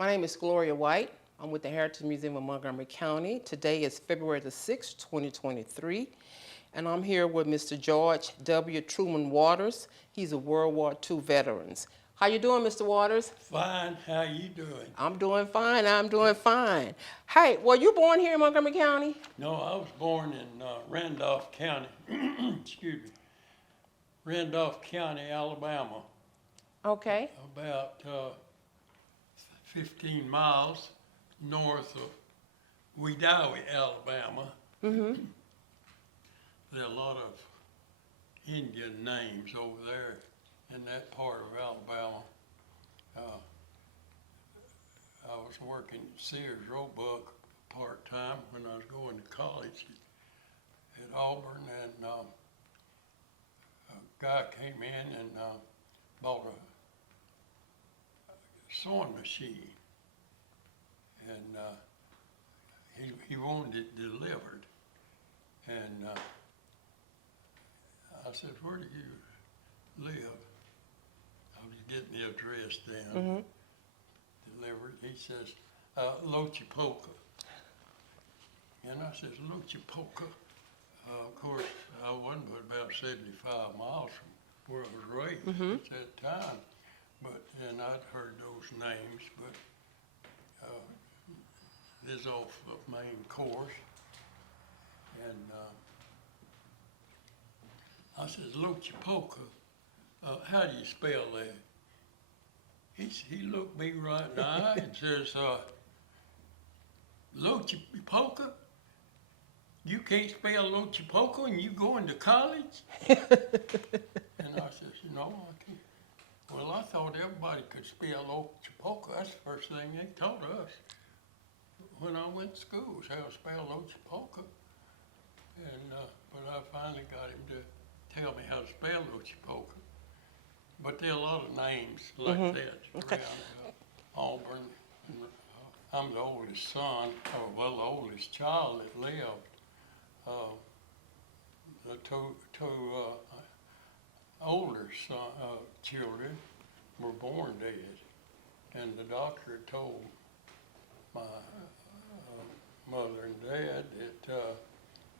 My name is Gloria White. I'm with the Heritage Museum of Montgomery County. Today is February the 6th, 2023, and I'm here with Mr. George W. Truman Waters. He's a World War II veteran. How you doing, Mr. Waters? Fine, how you doing? I'm doing fine, I'm doing fine. Hey, were you born here in Montgomery County? No, I was born in Randolph County, excuse me, Randolph County, Alabama, Okay. about 15 miles north of Wedowee, Alabama. Mm-hmm. There are a lot of Indian names over there in that part of Alabama. I was working at Sears Roebuck part-time when I was going to college at Auburn, and a guy came in and bought a sewing machine, and he wanted it delivered, and I said, "Where do you live?" I was getting the address down. Mm-hmm. Delivered. He says, Lochapoka. And I says, Lochapoka. Of course, I wasn't but about 75 miles from where I was raised at that time. But, and I'd heard those names, but this off the main course. And I says, Lochapoka, how do you spell that? He looked me right in the eye and says, Lochapoka? You can't spell Lochapoka and you going to college? And I says, no, I can't. Well, I thought everybody could spell Lochapoka. That's the first thing they taught us when I went to school, was how to spell Lochapoka. And, but I finally got him to tell me how to spell Lochapoka. But there are a lot of names like that around Auburn. And, I'm the oldest son, or well, the oldest child that lived. The two older children were born dead, and the doctor told my mother and dad that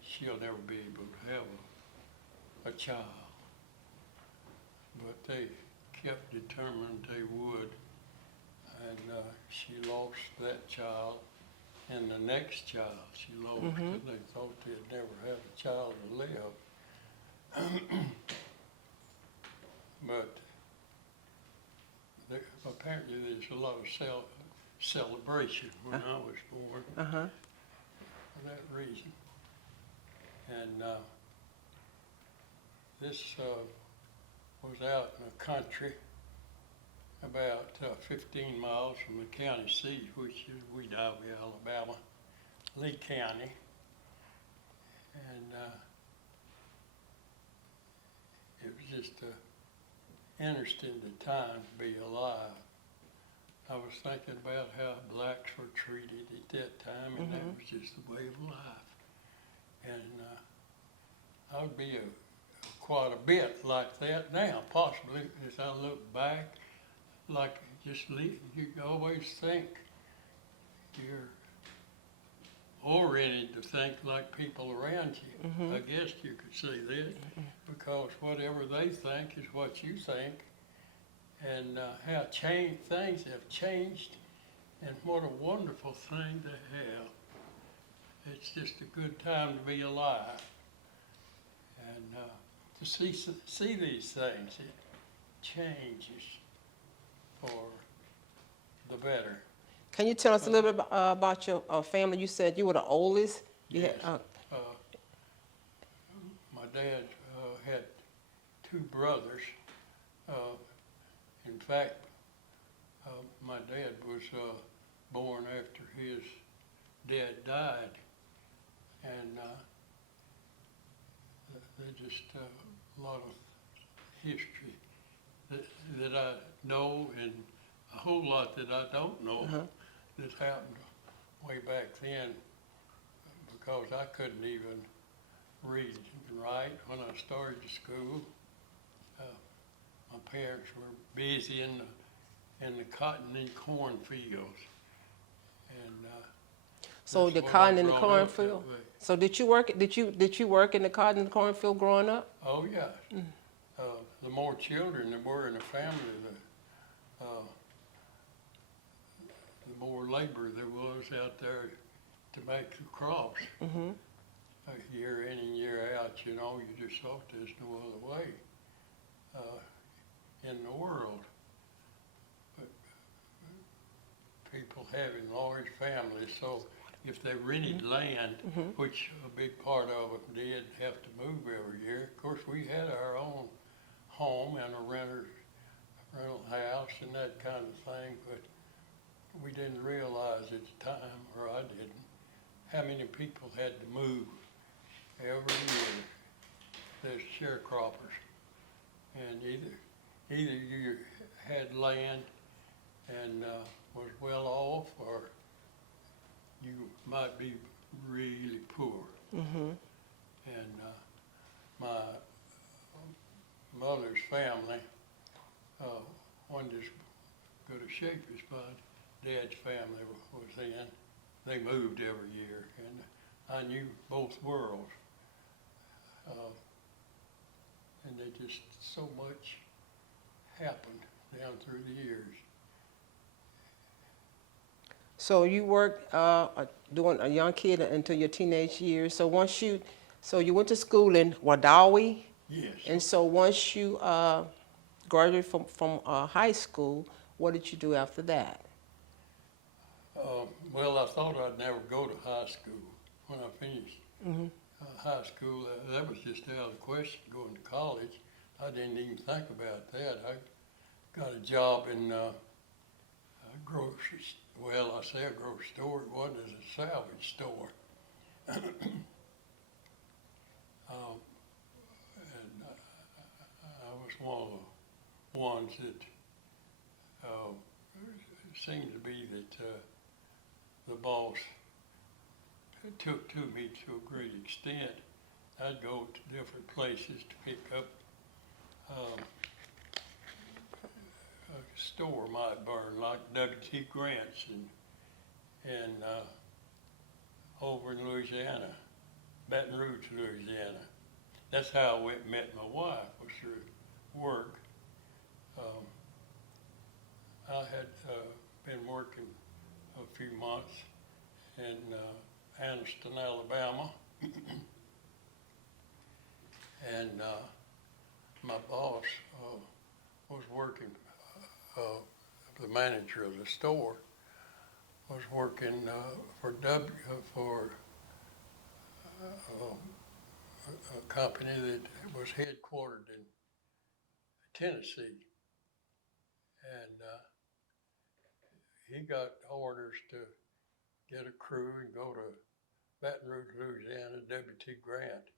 she'll never be able to have a child. But they kept determined they would, and she lost that child, and the next child she lost, and they thought they'd never have a child to live. But apparently there's a lot of celebration when I was born for that reason. And this was out in the country about 15 miles from the county seat, which is Wedowee, Alabama, Lee County. And it was just interesting the time to be alive. I was thinking about how blacks were treated at that time, and that was just the way of life. And I would be quite a bit like that now, possibly, as I look back, like you always think you're oriented to think like people around you. I guess you could say that, because whatever they think is what you think, and how things have changed, and what a wonderful thing to have. It's just a good time to be alive, and to see these things, it changes for the better. Can you tell us a little bit about your family? You said you were the oldest. Yes. My dad had two brothers. In fact, my dad was born after his dad died, and there's just a lot of history that I know, and a whole lot that I don't know that happened way back then, because I couldn't even read and write when I started school. My parents were busy in in the cotton and corn fields. And So that's the what I cotton and the brought up that cornfield. way. So did you work? Did you work in the cotton and cornfield growing up? Oh, yeah. The more children there were in a family, the more labor there was out there to make the crops. Mm-hmm. Year in and year out, you know, you just thought there's no other way in the world. But people having large families, so if they rented land, which a big part of it did have to move every year. Of course, we had our own home and a rental house and that kind of thing, but we didn't realize at the time, or I didn't, how many people had to move every year. There's sharecroppers, and either you had land and was well off, or you might be really poor. Mm-hmm. And my mother's family wasn't as good a shape as my dad's family was in. They moved every year, and I knew both worlds. And they just, so much happened down through the years. So you worked doing a young kid until your teenage years. So you went to school in Wadawi, Yes. and so once you graduated from high school, what did you do after that? Well, I thought I'd never go to high school when I finished high school. That was just out of the question, going to college. I didn't even think about that. I got a job in a grocery, well, I say a grocery store, it wasn't, as a salvage store. And I was one of the ones that it seemed to be that the boss took to me to a great extent. I'd go to different places to pick up a store might burn, like W.T. Grant's and over in Louisiana, Baton Rouge, Louisiana. That's how I went and met my wife, was through work. I had been working a few months in Anniston, Alabama, and my boss was working, the manager of the store was working for a company that was headquartered in Tennessee, and he got orders to get a crew and go to Baton Rouge, Louisiana. W.T. Grant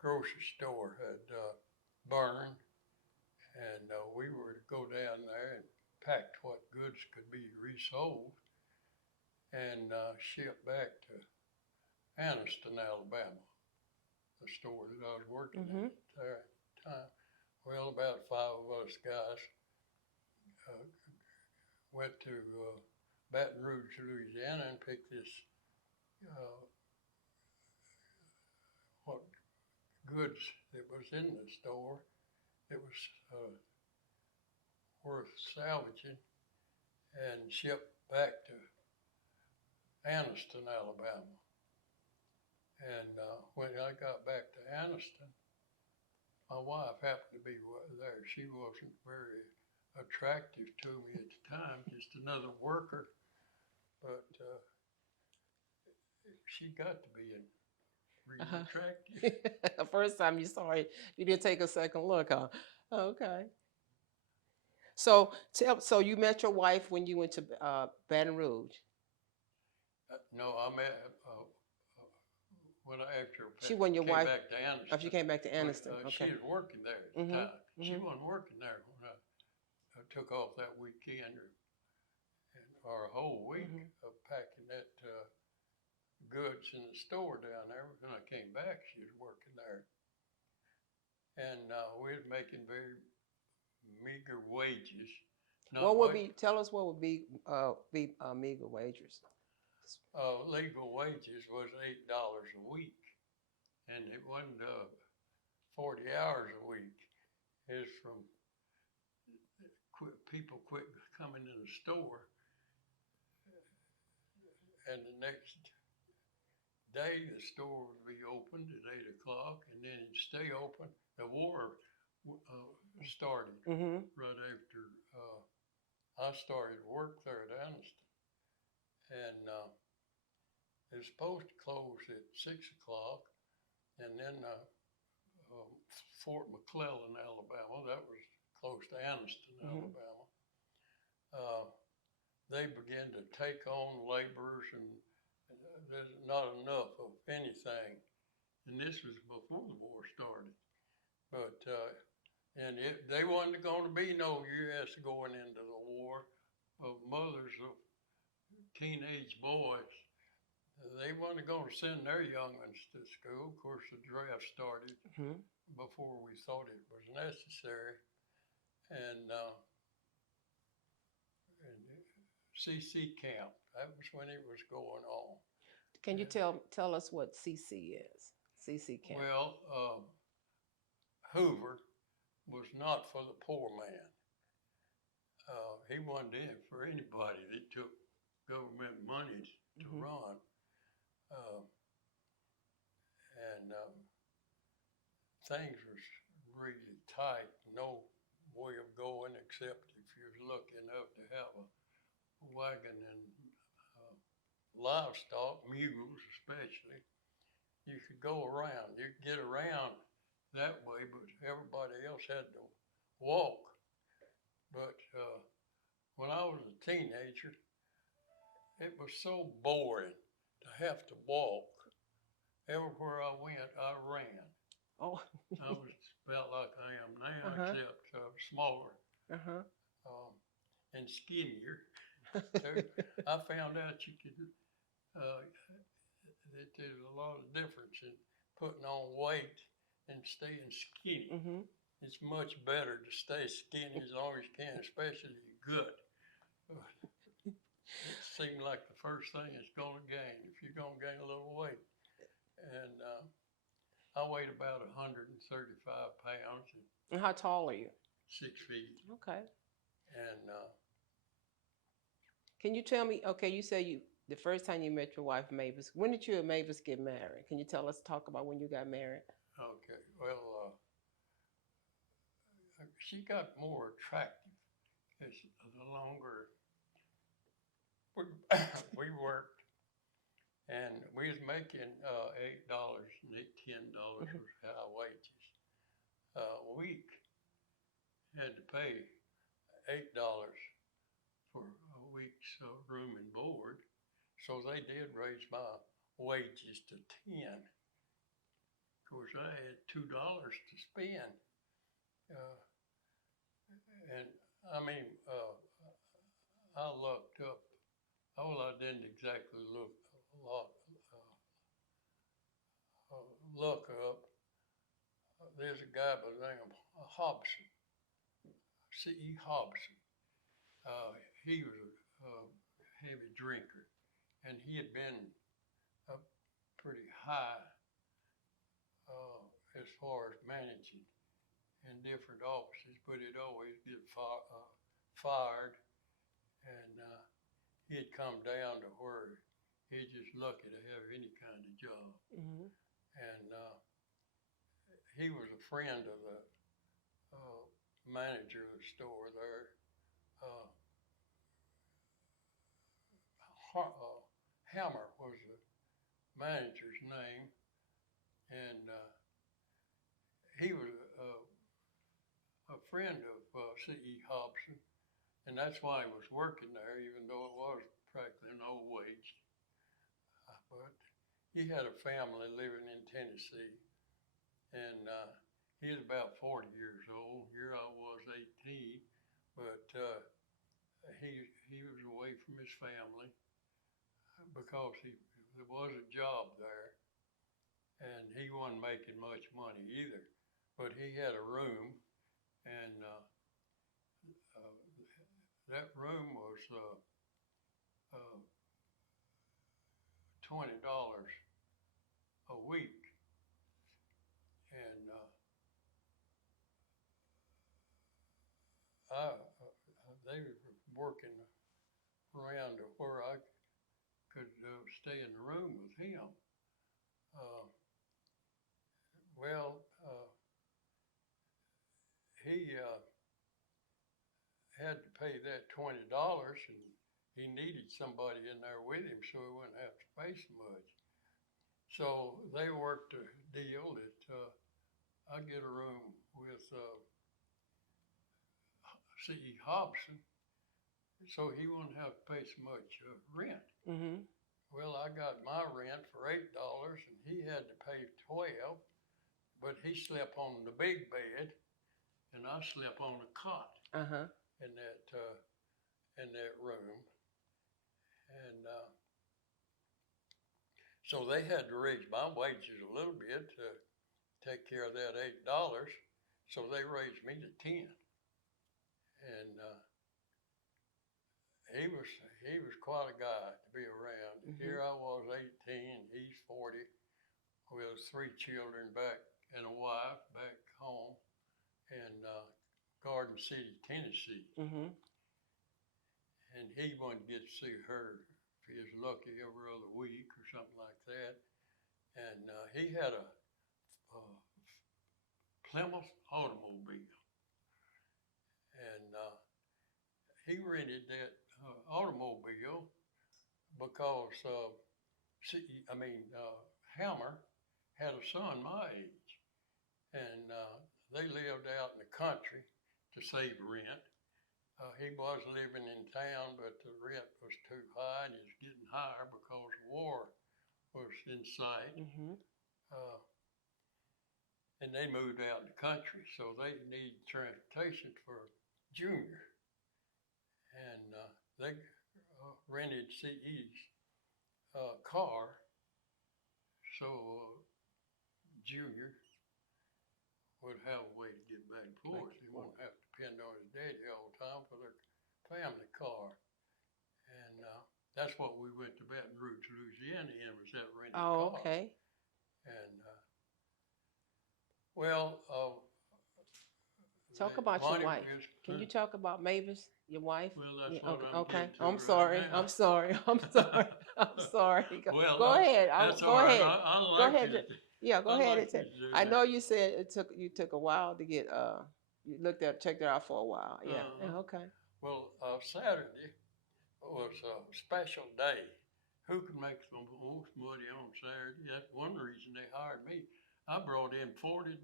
grocery store had burned, and we were to go down there and pack what goods could be resold and shipped back to Anniston, Alabama, the store that I was working at there at the time. Well, about 5 of us guys went to Baton Rouge, Louisiana, and picked this what goods that was in the store that was worth salvaging and shipped back to Anniston, Alabama. And when I got back to Anniston, my wife happened to be there. She wasn't very attractive to me at the time, just another worker, but she got to be really attractive. The first time you saw it, you didn't take a second look, huh? Okay. So you met your wife when you went to Baton Rouge. No, I met when I after She wasn't your came wife? back to Anniston. Oh, she came back to But, Anniston. She Okay. was working there at the time. She wasn't working there when I took off that weekend or a whole week of packing that goods in the store down there. When I came back, she was working there. And we was making very meager wages. Not like, tell us what would be meager wages? legal wages was $8 a week, and it wasn't 40 hours a week. It's from people quit coming in the store, and the next day the store would be opened at 8 o'clock, and then it'd stay open. The war started Mm-hmm. right after I started work there at Anniston, and it was supposed to close at 6 o'clock, and then Fort McClellan, Alabama, that was close to Anniston, Mm-hmm. Alabama. They began to take on laborers, and there's not enough of anything. And this was before the war started. But they wasn't going to be no U.S. going into the war. Mothers of teenage boys, they wasn't going to send their young ones to school. Of course, the draft started Mm-hmm. before we thought it was necessary. And CC camp, that was when it was going on. Can you tell us what CC is? CC camp. Well, Hoover was not for the poor man. He wasn't in for anybody that took government money to Mhm. run. And things was really tight. No way of going except if you're lucky enough to have a wagon and livestock, mules especially. You could go around. You could get around that way, but everybody else had to walk. But when I was a teenager, it was so boring to have to walk. Everywhere I went, I ran. Oh. I was about like I am now, Uh-huh. except smaller Uh-huh. and skinnier. So I found out you could, that there's a lot of difference in putting on weight and staying skinny. Mm-hmm. It's much better to stay skinny as long as you can, especially your gut. It seemed like the first thing it's going to gain if you're going to gain a little weight. And I weighed about 135 pounds and And how tall are you? 6 feet. Okay. And Can you tell me? Okay, you say the first time you met your wife, Mavis. When did you and Mavis get married? Can you talk about when you got married? okay, well, she got more attractive as the longer we, we worked, and we was making $8 and $10 was our wages a week. Had to pay $8 for a week's room and board, so they did raise my wages to 10. Of course, I had $2 to spend, and I mean, I looked up. Well, I didn't exactly look up. There's a guy by the name of Hobson, C.E. Hobson. He was a heavy drinker, and he had been up pretty high as far as managing in different offices, but he'd always get fired, and he'd come down to where he's just lucky to have any kind of job. Mm-hmm. And he was a friend of the manager of the store there. Hammer was the manager's name, and he was a friend of C.E. Hobson, and that's why he was working there, even though it was practically no wage. But he had a family living in Tennessee, and he was about 40 years old. Here I was 18, but he was away from his family because there was a job there, and he wasn't making much money either. But he had a room, and that room was $20 a week, and they were working around to where I could stay in the room with him. He had to pay that $20, and he needed somebody in there with him so he wouldn't have to pay so much. So they worked a deal that I get a room with C.E. Hobson, so he wouldn't have to pay so much rent. Mm-hmm. Well, I got my rent for $8, and he had to pay $12, but he slept on the big bed, and I slept on a cot in that room, and so they had to raise my wages a little bit to take care of that $8. So they raised me to 10, and he was quite a guy to be around. Mm-hmm. Here I was 18, he's 40, with 3 children back and a wife back home in Garden City, Tennessee. Mm-hmm. And he wanted to get to see her if he was lucky every other week or something like that. And he had a Plymouth automobile, and he rented that automobile because Hammer had a son my age, and they lived out in the country to save rent. He was living in town, but the rent was too high, and it's getting higher because war was in sight. Mm-hmm. And they moved out in the country, so they needed transportation for Junior. And they rented C.E.'s car, so Junior would have a way to get back and forth. He wouldn't have to depend on his daddy all the time for their family car. And that's what we went to Baton Rouge, Louisiana in, was that rented car. Oh, okay. And talk about your wife. Can you talk about Mavis, your wife? Well, that's Yeah, what I'm okay. getting to I'm right sorry. now. I'm sorry. I'm sorry. Well, go ahead. That's Go all right. ahead. I like Go ahead. it. Yeah, go I ahead. like it, I know you said you took a while to get you checked it out for a while. Yeah. Yeah, okay. Well, Saturday was a special day. Who could make the most money on Saturday? That's one reason they hired me. I brought in $40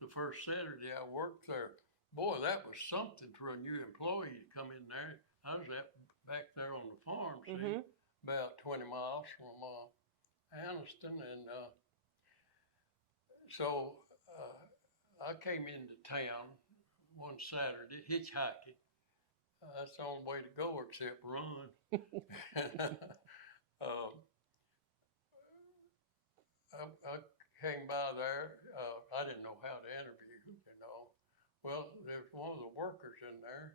the first Saturday I worked there. Boy, that was something for a new employee to come in there. I was back there on the farm, see, about 20 miles from Anniston, and so I came into town one Saturday hitchhiking. That's the only way to go except run. I came by there. I didn't know how to interview, Well, there's one of the workers in there.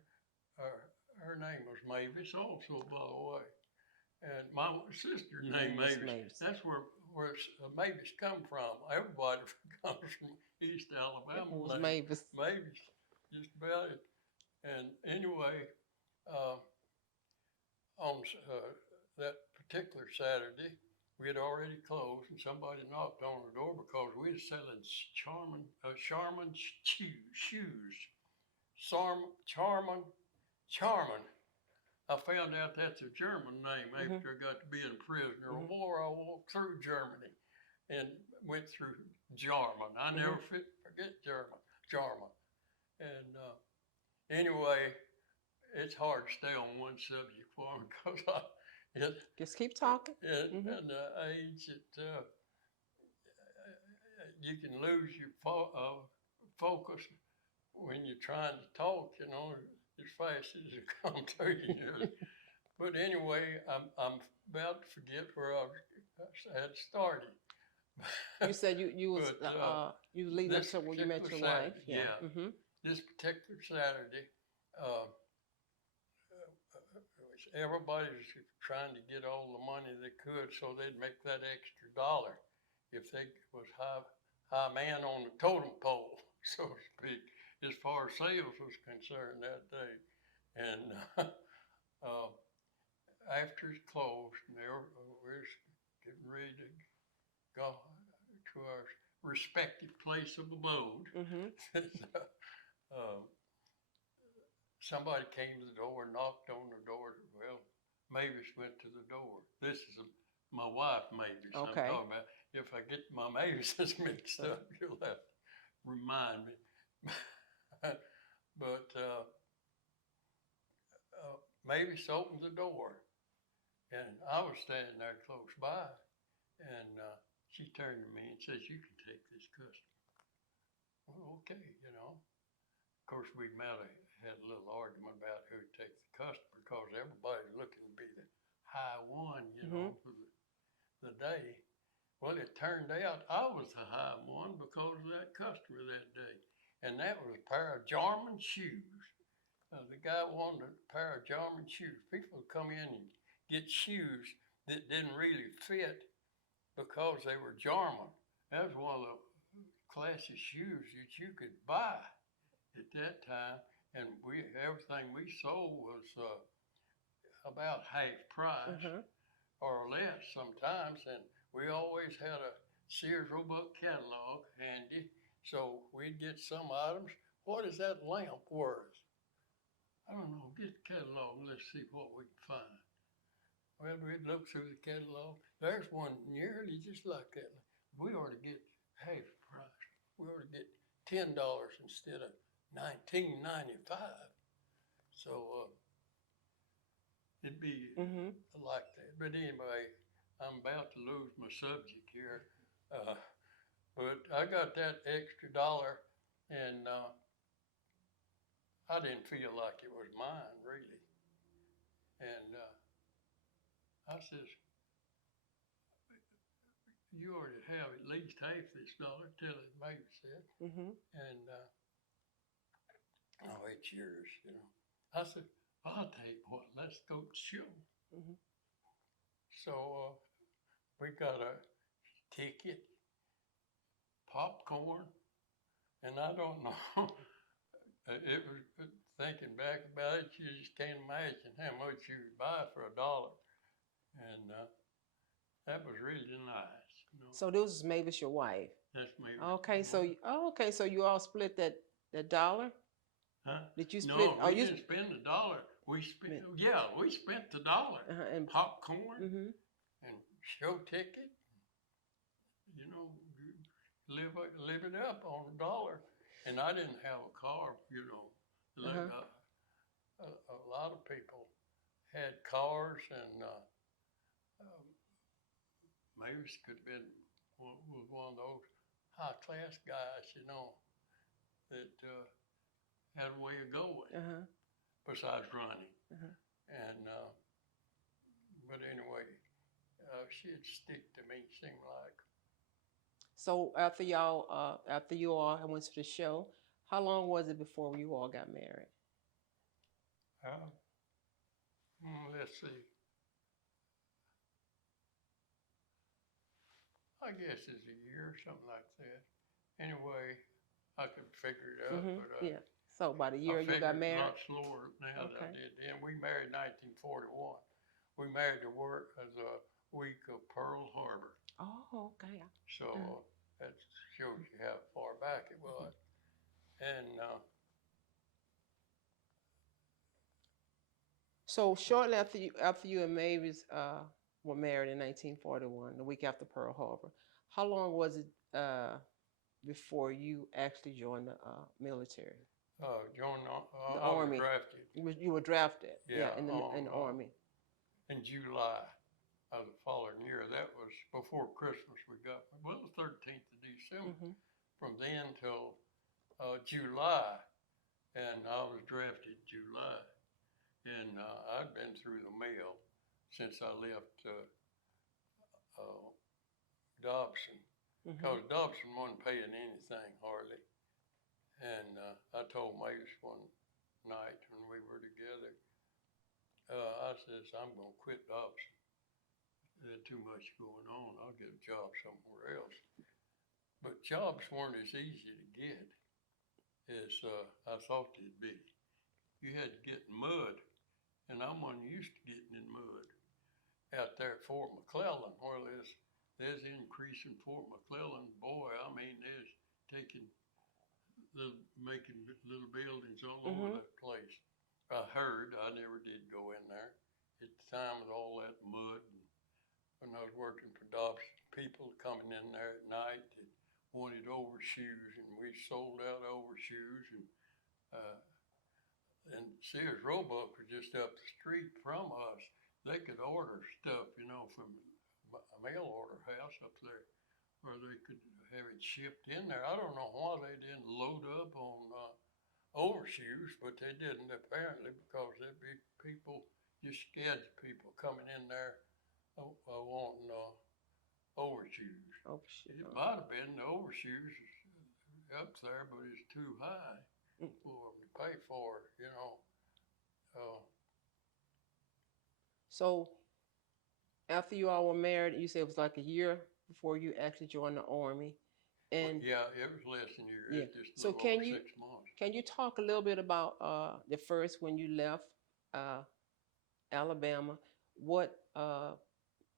Her name was Mavis also, by the way. And my sister's name Mavis. That's where Mavis come from. Everybody comes from East Alabama. It was Mavis. Mavis, just about it. And anyway, on that particular Saturday, we had already closed, and somebody knocked on the door because we were selling Charmin shoes. Charmin. I found out that's a German name after I got to being a prisoner of war. I walked through Germany and went through Jarman. I never forget Jarman. And anyway, it's hard to stay on one subject for me because just keep talking. And the age that you can lose your focus when you're trying to talk, as fast as it comes to you. But anyway, I'm about to forget where I had started. You said you was you leading up to where you met your wife. Yeah. This particular Saturday, everybody's trying to get all the money they could so they'd make that extra dollar if they was high man on the totem pole, so to speak, as far as sales was concerned that day. And uh, after it closed, and we were getting ready to go to our respective place of abode. uh, Somebody came to the door, knocked on the door. Well, Mavis went to the door. This is my wife, Mavis. Okay. I'm talking about. If I get my Mavises mixed up, you'll have to remind me. But Mavis opened the door, and I was standing there close by, and she turned to me and says, "You can take this customer." Well, okay, you know. Of course, we had a little argument about who'd take the customer because everybody's looking to be the high one, you know, for the day. Well, it turned out I was the high one because of that customer that day. And that was a pair of Jarman shoes. The guy wanted a pair of Jarman shoes. People would come in and get shoes that didn't really fit because they were Jarman. That was one of the classiest shoes that you could buy at that time, and everything we sold was about half price or less sometimes, and we always had a Sears Roebuck catalog handy, so we'd get some items. What is that lamp worth? I don't know. Get the catalog and let's see what we can find. Well, we'd look through the catalog. There's one nearly just like that. We ought to get half price. We ought to get $10 instead of $19.95. So it'd be like that. But anyway, I'm about to lose my subject here. But I got that extra dollar, and I didn't feel like it was mine, really. And I says, "You ought to have at least half this dollar," till it maybe said. And "Oh, it's yours, you know." I said, "I'll take what, let's go to the show." So we got a ticket, popcorn, and I don't know. It was, thinking back about it, you just can't imagine how much you would buy for $1. And that was really nice. You know? So this was Mavis, your wife. That's Mavis. Okay, so you all split that dollar? Huh? Did you split? No, we didn't spend $1. We spent, we spent the dollar. And Popcorn and show ticket. You know, live it up on $1. And I didn't have a car, you know. Like a lot of people had cars, and Mavis could have been was one of those high class guys, you know, that had a way of going besides running. And but anyway, she'd stick to me, seemed like. So after you all went to the show, how long was it before you all got married? Let's see. I guess it's a year or something like that. Anyway, I could figure it out. But, yeah. So about a year you got married? A lot slower now than I did then. We married in 1941. We married to work as a week of Pearl Harbor. Oh, okay. So that shows you how far back it was. And so shortly after you and Mavis were married in 1941, the week after Pearl Harbor, how long was it before you actually joined the military? Joined the I Army. was drafted. You were drafted. Yeah, in the Army. In July of the following year. That was before Christmas. We got, well, the 13th of December. From then till July, and I was drafted in July. And I'd been through the mail since I left Dobson, because Dobson wasn't paying anything hardly. And I told Mavis one night when we were together, I says, I'm gonna quit Dobson. There's too much going on. I'll get a job somewhere else. But jobs weren't as easy to get as I thought they'd be. You had to get in mud, and I'm unused to getting in mud. Out there at Fort McClellan, where there's increase in Fort McClellan. Boy, I mean, there's making little buildings all over that place. I heard, I never did go in there at the time with all that mud. And when I was working for Dobson, people coming in there at night that wanted overshoes, and we sold out overshoes. And Sears Roebuck was just up the street from us. They could order stuff, from a mail order house up there where they could have it shipped in there. I don't know why they didn't load up on overshoes, but they didn't apparently, because there'd be people, just scared people coming in there wanting overshoes. Oh, shit. It might have been the overshoes up there, but it's too high for them to pay for it, So after you all were married, you said it was like a year before you actually joined the Army. And Yeah, it was less than a year. Yeah. It's just a So little can over you- 6 months. can you talk a little bit about the first when you left Alabama? What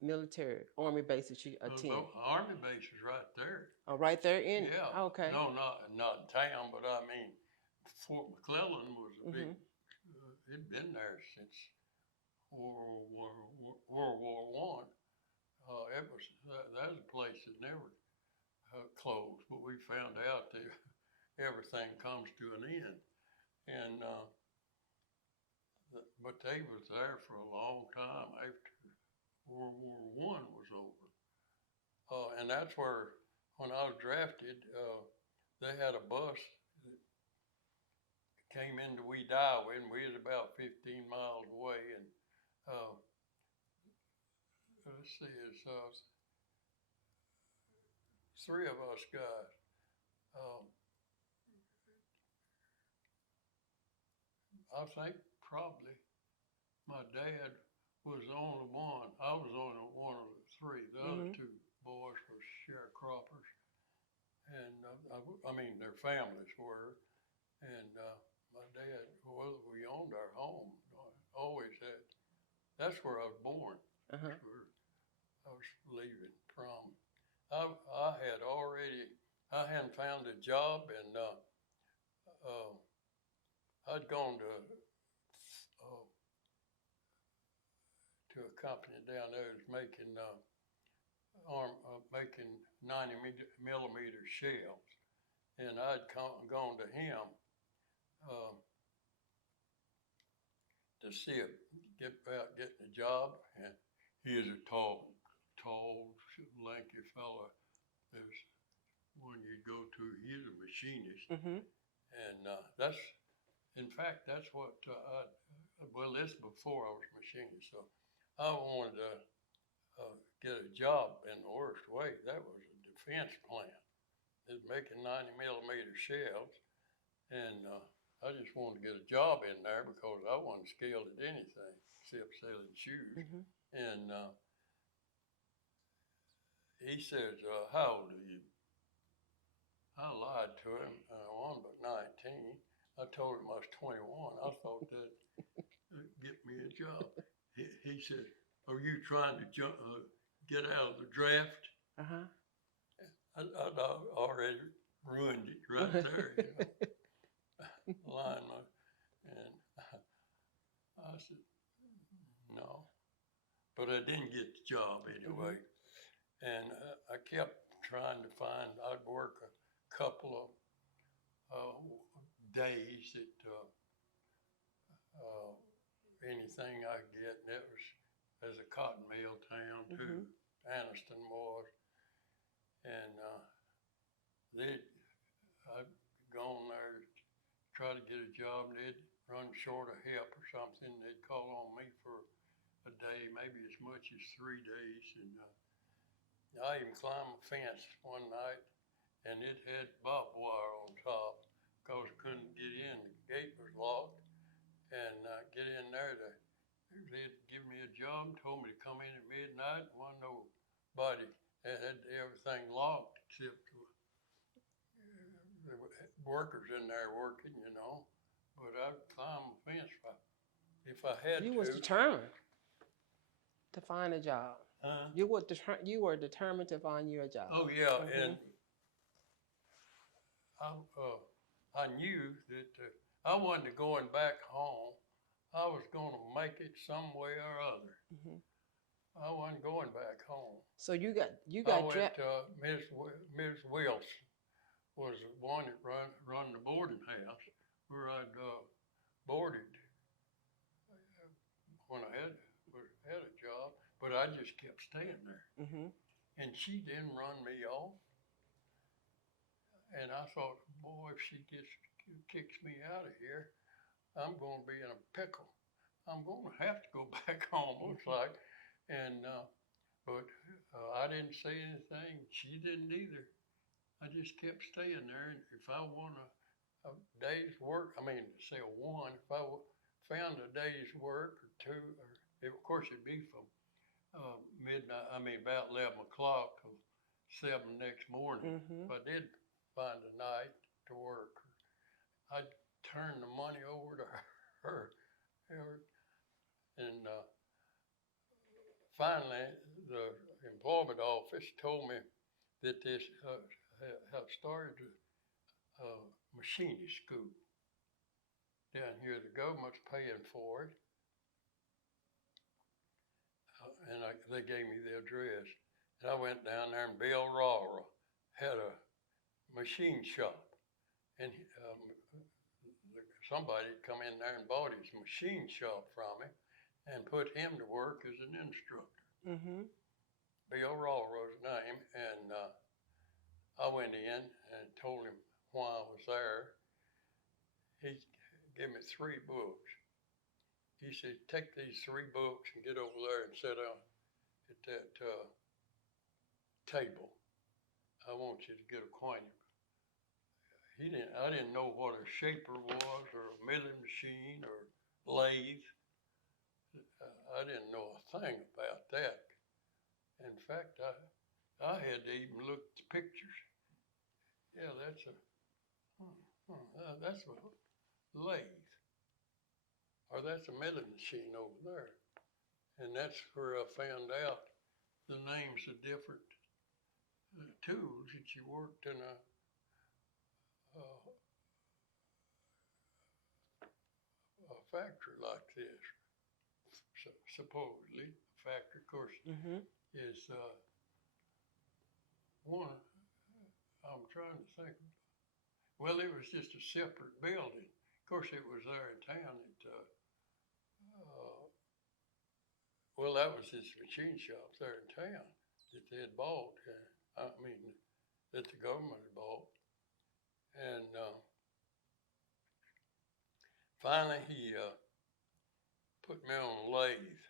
military Army base did you The attend? Army base is right there. Oh, right there in. Yeah. Okay. No, not in town, but I mean, Fort McClellan was a big. It'd been there since World War One. It was that was a place that never closed, but we found out that everything comes to an end, and but they was there for a long time after World War One was over, and that's where when I was drafted, they had a bus that came into Wedowee, and we was about 15 miles away, and let's see, it's three of us guys. I think probably my dad was the only one. I was only one of the three. The other two boys were sharecroppers, and I mean their families were. And my dad, well, we owned our home. Always had. That's where I was born. That's where I was leaving from. I hadn't found a job, and I'd gone to a company down there that was making 90 millimeter shells, and I'd gone to him to see about getting a job, and he is a tall, lanky fella. There's one you'd go to. He's a machinist, and that's. In fact, that's what, this is before I was a machinist, so I wanted to get a job in the worst way. That was a defense plant. It was making 90 millimeter shells, and I just wanted to get a job in there because I wasn't skilled at anything except selling shoes. And he says, how old are you? I lied to him, I was but 19. I told him I was 21. I thought that'd get me a job. He said, are you trying to get out of the draft? I'd already ruined it right there, lying. And I said, no. But I didn't get the job anyway. And I kept trying to find, I'd work a couple of days that anything I could get, and it was as a cotton mill town too, Anniston was, and I'd gone there to try to get a job, and they'd run short of help or something. They'd call on me for a day, maybe as much as 3 days, and I even climbed a fence one night, and it had barbed wire on top because I couldn't get in. The gate was locked, and get in there to they'd give me a job, told me to come in at midnight. Wasn't nobody that had everything locked except the workers in there working, you know. But I'd climb the fence if I had You to. was determined to find a job. Huh? You were determined to find you a job. Oh yeah, Mhm. and I knew that I wasn't going back home. I was going to make it some way or other. Mhm. I wasn't going back home. So you got I went drafted. to Ms. Wilson was the one that run the boarding house where I'd boarded when I had a job, but I just kept staying there. Mhm. And she didn't run me off. And I thought, boy, if she kicks me out of here, I'm going to be in a pickle. I'm going to have to go back home, looks like. And but I didn't say anything. She didn't either. I just kept staying there. And if I want a day's work, say a one, if I found a day's work or two, or of course it'd be from midnight, about 11 o'clock till 7 next morning. Mhm. If I did find a night to work, I'd turn the money over to her. And finally, the employment office told me that this have started a machinist school down here. The government's paying for it. And they gave me the address. And I went down there, and Bill Rara had a machine shop. And somebody come in there and bought his machine shop from him and put him to work as an instructor. Mhm. Bill Rara's name. And I went in and told him why I was there. He gave me 3 books. He said, take these 3 books and get over there and sit down at that table. I want you to get acquainted. I didn't know what a shaper was or a milling machine or lathe. I didn't know a thing about that. In fact, I had to even look at the pictures. Yeah, that's a lathe. Or that's a milling machine over there. And that's where I found out the names of different tools that you worked in a factory like this. Supposedly, a factory, of course, Mhm. is one. I'm trying to think. Well, it was just a separate building. Of course, it was there in town. Well, that was his machine shop there in town that they had bought. That the government had bought. And finally, he put me on a lathe.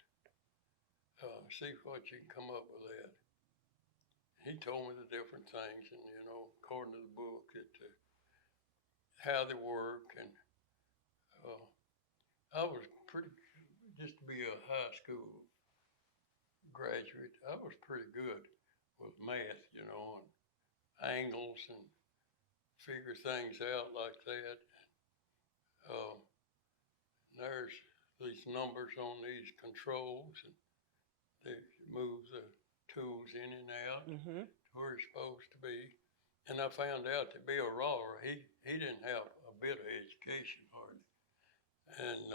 See what you can come up with that. He told me the different things, and according to the book, how they work. And I was just to be a high school graduate, I was pretty good with math, and angles and figure things out like that. There's these numbers on these controls, and they move the tools in and out Mhm. to where it's supposed to be. And I found out that Bill Roller, he didn't have a bit of education hardly. And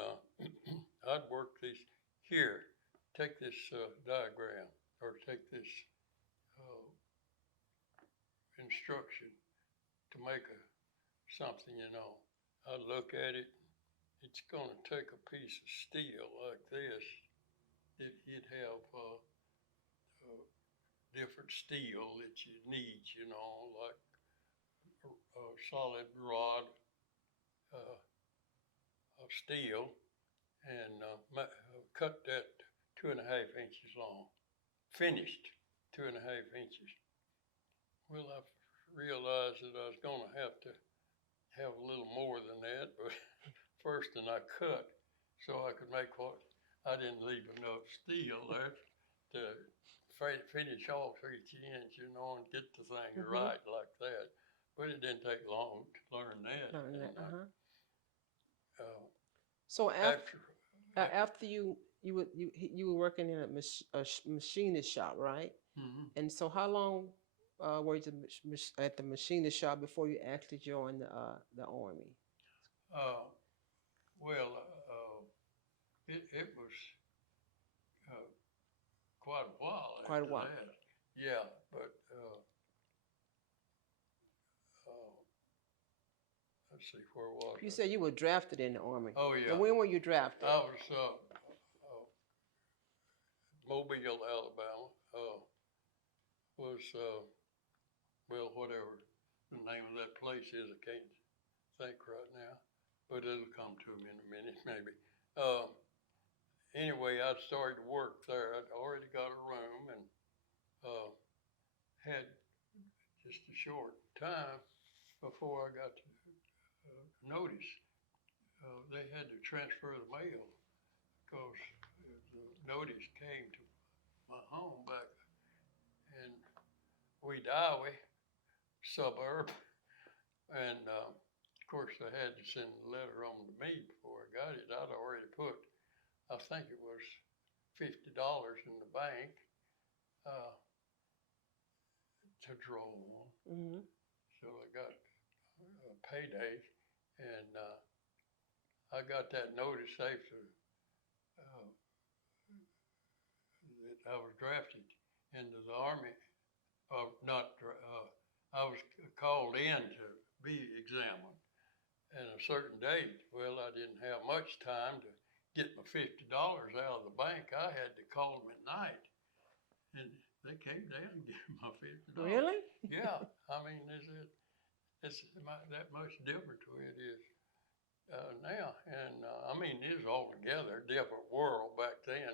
I'd work these, here, take this diagram, or take this instruction to make something, I'd look at it. It's going to take a piece of steel like this. You'd have different steel that you need, like a solid rod of steel, and cut that 2.5 inches long. Finished 2.5 inches. Well, I realized that I was going to have a little more than that, but first, and I cut so I could make what I didn't leave enough steel there to finish off each inch, you know, and get the thing right like that. But it didn't take long to learn that. Learn that. And, uh, So after, after you were working in a machinist shop, right? mhm. And so how long were you at the machinist shop before you actually joined the army? uh, well, it was uh, quite a while Quite a after while. that. Yeah, but uh, let's see, where was You I? said you were drafted in the army. Oh, yeah. And when were you drafted? I was Mobile, Alabama. Was well, whatever the name of that place is, I can't think right now, but it'll come to me in a minute, maybe. Anyway, I started to work there. I'd already got a room and had just a short time before I got to notice. They had to transfer the mail because the notice came to my home back in Wedowee suburb, and of course they had to send a letter on to me before I got it. I'd already put, I think it was $50 in the bank to draw on. Mm-hmm. So I got a payday, and I got that notice after that I was drafted into the Army. I was called in to be examined. And a certain date, well, I didn't have much time to get my $50 out of the bank. I had to call them at night, and they came down and gave me my $50. Really? Yeah, I mean, it's that much different to it is now. And I mean, it was altogether a different world back then.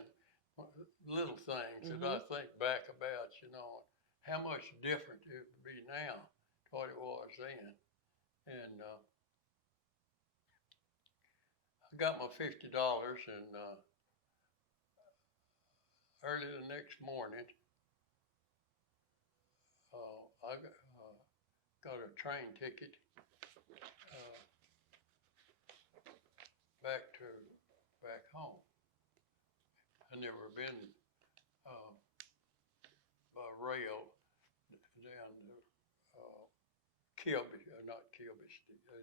Little things that I think back about, you know, how much different it would be now to what it was then. And I got my $50, and early the next morning, I got a train ticket back home. I never been by rail down to Kilby, not Kilby,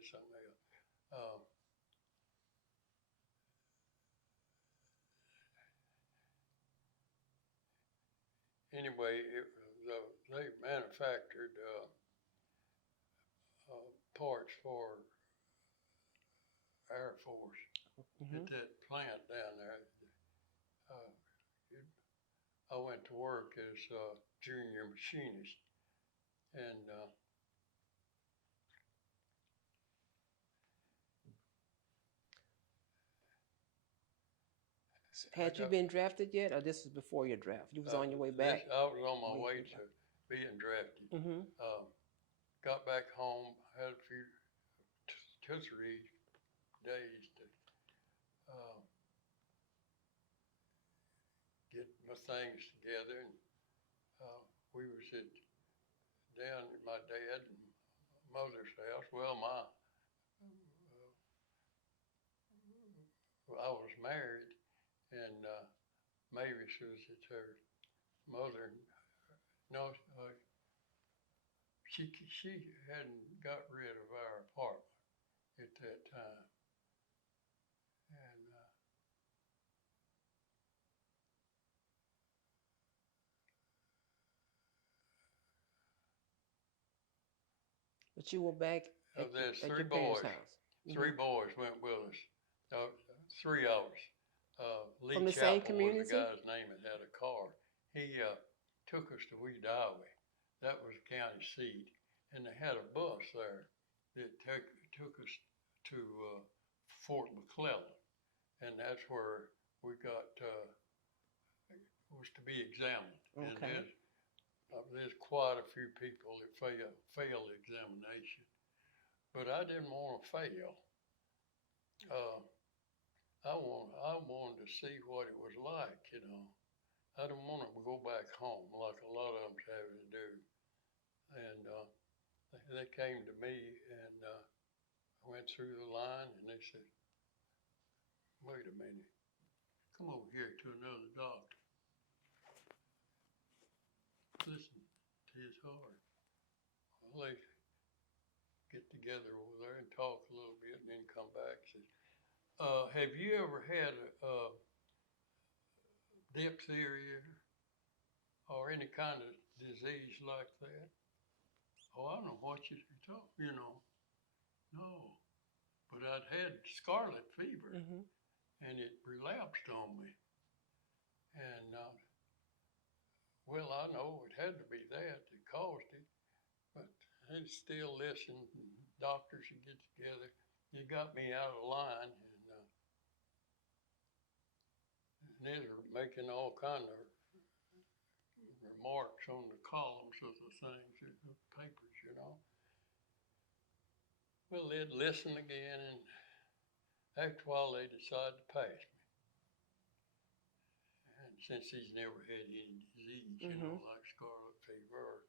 something else. Anyway, they manufactured parts for Air Force at that plant down there. I went to work as a junior machinist, and Had you been drafted yet, or this was before your draft? You was on your way back? I was on my way to being drafted. Got back home, had a few, 2 or 3 days to get my things together, and we was down at my dad and mother's house. Well, I was married, and Mavis was at her mother. No, she hadn't got rid of our apartment at that time, and But you were back at there's your 3 parents' boys. house. 3 boys went with us. 3 of us. Lee From the Chapel same was community? the guy's name that had a car. He took us to Wedowee. That was the county seat. And they had a bus there that took us to Fort McClellan. And that's where we got, was to be examined. Okay. And there's quite a few people that fail the examination. But I didn't want to fail. I wanted to see what it was like, you know. I don't want to go back home like a lot of them's having to do. And they came to me, and I went through the line, and they said, "Wait a minute, come over here to another doctor. Listen to his heart." Well, they get together over there and talk a little bit, and then come back and says, "Have you ever had diphtheria or any kind of disease like that?" "Oh, I don't know what you're talking, you know." "No, but I'd had scarlet fever, Mm-hmm. and it relapsed on me. And, well, I know it had to be that caused it, but they still listen. Doctors should get together. You got me out of line, and they're making all kind of remarks on the columns of the things, the papers, you know. Well, they'd listen again, and after a while, they decided to pass me. And since he's never had any disease, you know, like scarlet fever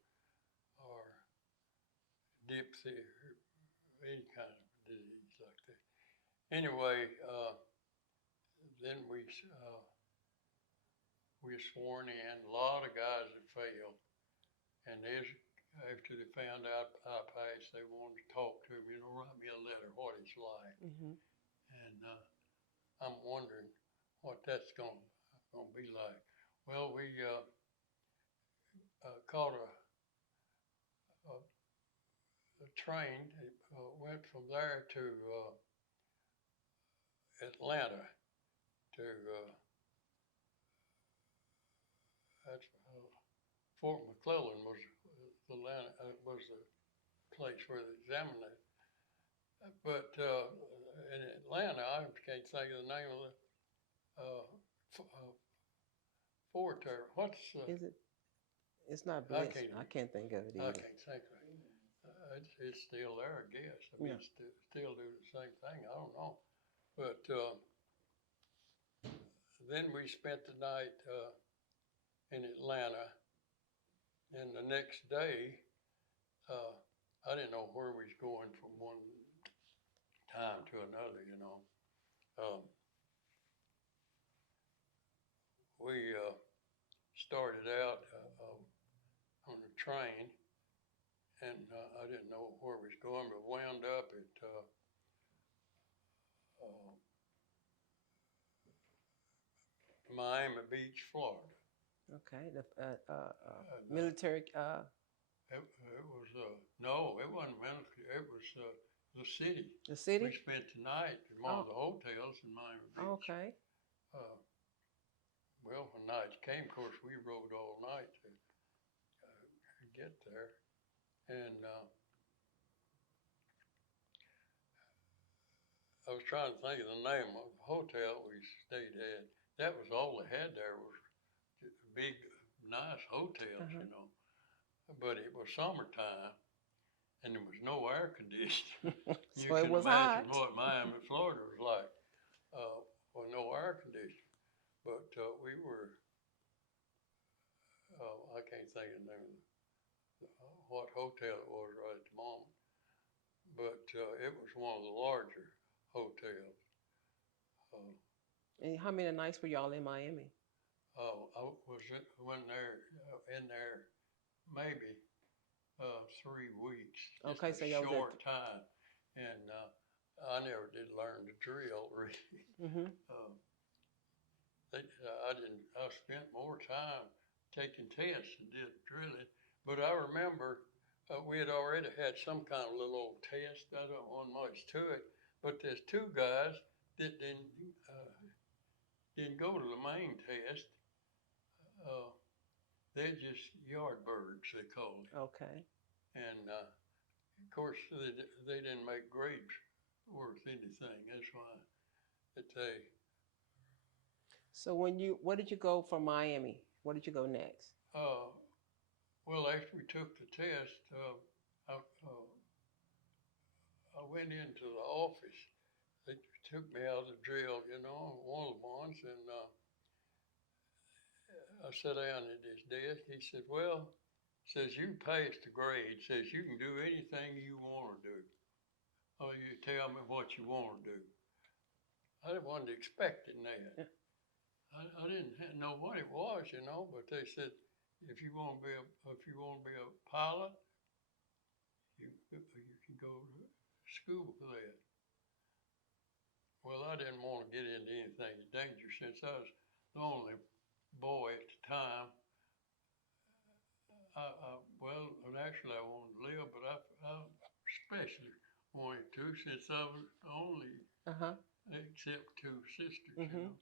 or diphtheria, or any kind of disease like that. Anyway, then we were sworn in. A lot of guys had failed, and after they found out I passed, they wanted to talk to me, you know, write me a letter, what it's like. Mm-hmm. And I'm wondering what that's going to be like. Well, we caught a train. It went from there to Atlanta to that's Fort McClellan was was the place where they examined it. But in Atlanta, I can't think of the name of the fort there. What's Is it? It's not I Bliss. can't I can't think of it I either. can't think of it. It's still there, I guess. I mean, Yeah. still do the same thing. I don't know. But then we spent the night in Atlanta, and the next day, I didn't know where we was going from one time to another, you know. We started out on the train, and I didn't know where we was going, but wound up at Miami Beach, Florida. Okay. Military. It was, no, it wasn't military, it was the city. The We city. spent the night in one of the hotels in Miami Beach. Okay. Well, when night came, of course, we rode all night to get there. And I was trying to think of the name of the hotel we stayed at. That was all they had there was big, nice hotels, you know. But it was summertime, and there was no air conditioning. You So it can was imagine hot. what Miami, Florida was like with no air conditioning. But we were, I can't think of the name of what hotel it was right at the moment, but it was one of the larger hotels. And how many nights were y'all in Miami? Went there, in there maybe 3 weeks, just Okay, a so y'all was short time. And I never did learn the drill really. Mm-hmm. I spent more time taking tests than did drilling. But I remember we had already had some kind of little old test. I don't want much to it. But there's two guys that didn't go to the main test. They're just yardbirds, they called it. Okay. And of course, they didn't make grapes worth anything. That's why they. So where did you go from Miami? Where did you go next? Well, after we took the test, I went into the office they took me out of the drill, one of the ones, and I sat down at his desk. He said, well, says you passed the grade, says you can do anything you want to do. Oh, you tell me what you want to do. I wasn't expecting that. Yeah. I didn't know what it was, but they said if you want to be a pilot, you can go to school for that. Well, I didn't want to get into anything dangerous since I was the only boy at the time. Well, actually I wanted to live, but I especially wanted to since I was the only, Uh-huh. except two sisters, Mm-hmm.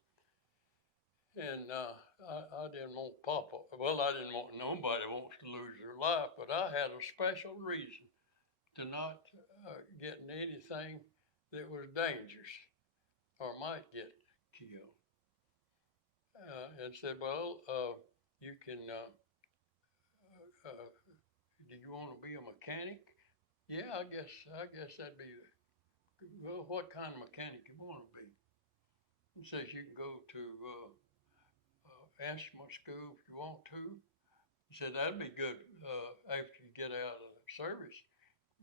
And I didn't want Papa. Well, I didn't want nobody wants to lose their life, but I had a special reason to not get in anything that was dangerous or might get killed. And said, well, you can. Do you want to be a mechanic? Yeah, I guess that'd be. Well, what kind of mechanic you want to be? He says you can go to instrument school if you want to. He said that'd be good after you get out of the service.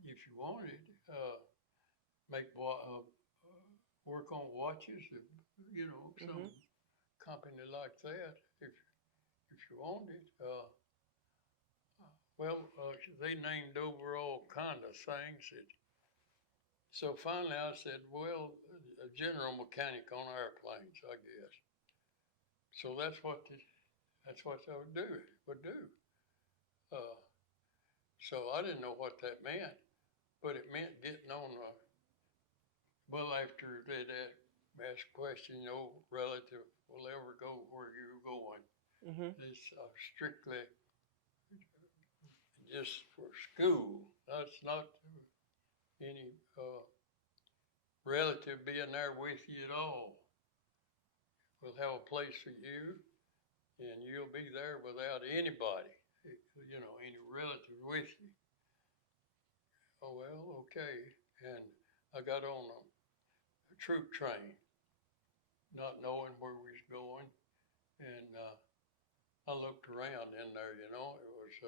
If you wanted, make work on watches, some company like that. If you wanted, they named over all kind of things. So finally, I said, well, a general mechanic on airplanes, I guess. So that's what I would do. Uh, so I didn't know what that meant, but it meant getting on after they'd ask questions, relative will ever go where you're going. Mm-hmm. It's strictly just for school. That's not any relative being there with you at all. We'll have a place for you, and you'll be there without anybody, any relative with you. Oh, well, okay. And I got on a troop train, not knowing where we was going. And I looked around in there, it was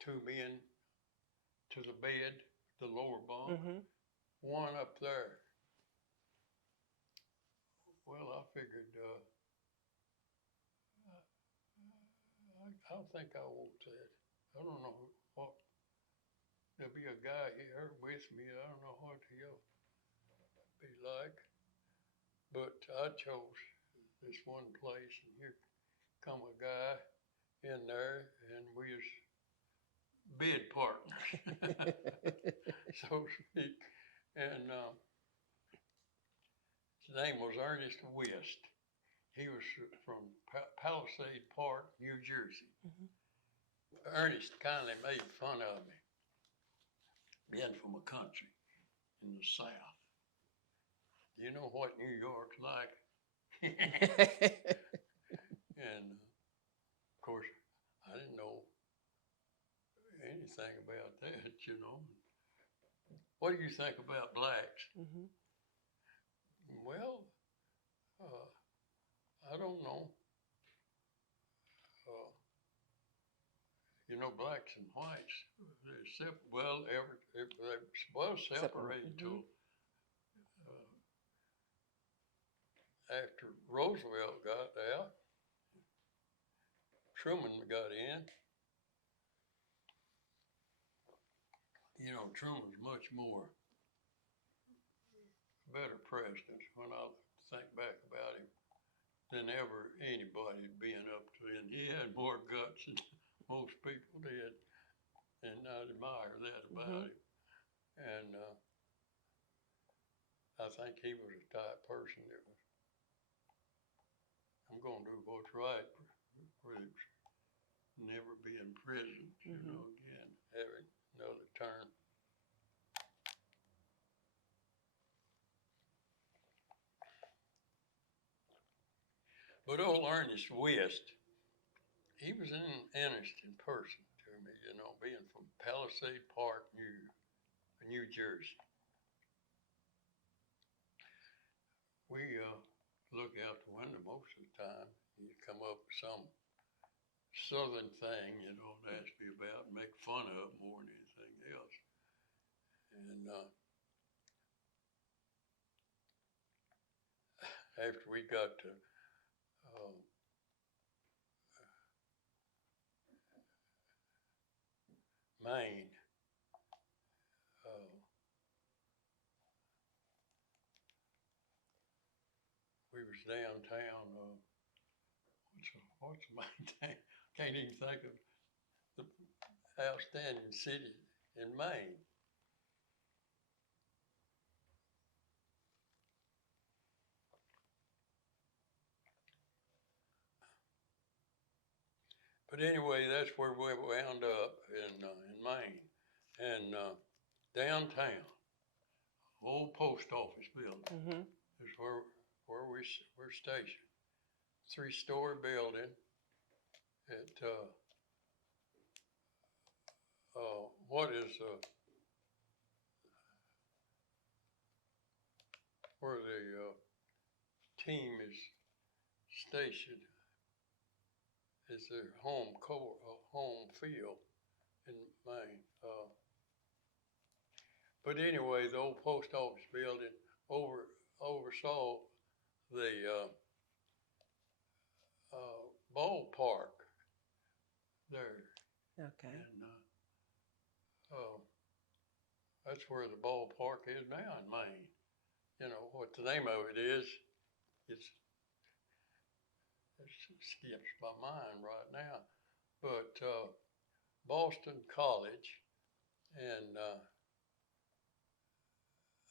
two men to the bed, the lower bunk, Mm-hmm. one up there. Well, I figured, I don't think I want that. I don't know what, there'll be a guy here with me. I don't know what he'll be like. But I chose this one place, and here come a guy in there, and we was bid partners, so to speak. And his name was Ernest West. He was from Palisade Park, New Jersey. Mm-hmm. Ernest kindly made fun of me, being from a country in the South. Do you know what New York's like? And of course, I didn't know anything about that, What do you think about blacks? Mm-hmm. Well, I don't know. Blacks and whites, they're separated till after Roosevelt got out, Truman got in. Truman's much more better president when I think back about him than ever anybody had been up to him. He had more guts than most people did, and I admire that about him. And I think he was the type person that was, I'm going to do what's right for him. Never be in prison, again, having another term. But old Ernest West, he was an interesting person to me, being from Palisade Park, New Jersey. we look out the window most of the time. You come up with some southern thing you don't ask me about and make fun of more than anything else. And after we got to Maine, we was downtown. What's the main thing? Can't even think of the outstanding city in Maine. But anyway, that's where we wound up in Maine, and downtown, old post office building is where we're stationed. 3-story building. At what is where the team is stationed is their home field in Maine. But anyway, the old post office building oversaw the ballpark there, Okay. and that's where the ballpark is now in Maine. You know what the name of it is? It skips my mind right now, but Boston College and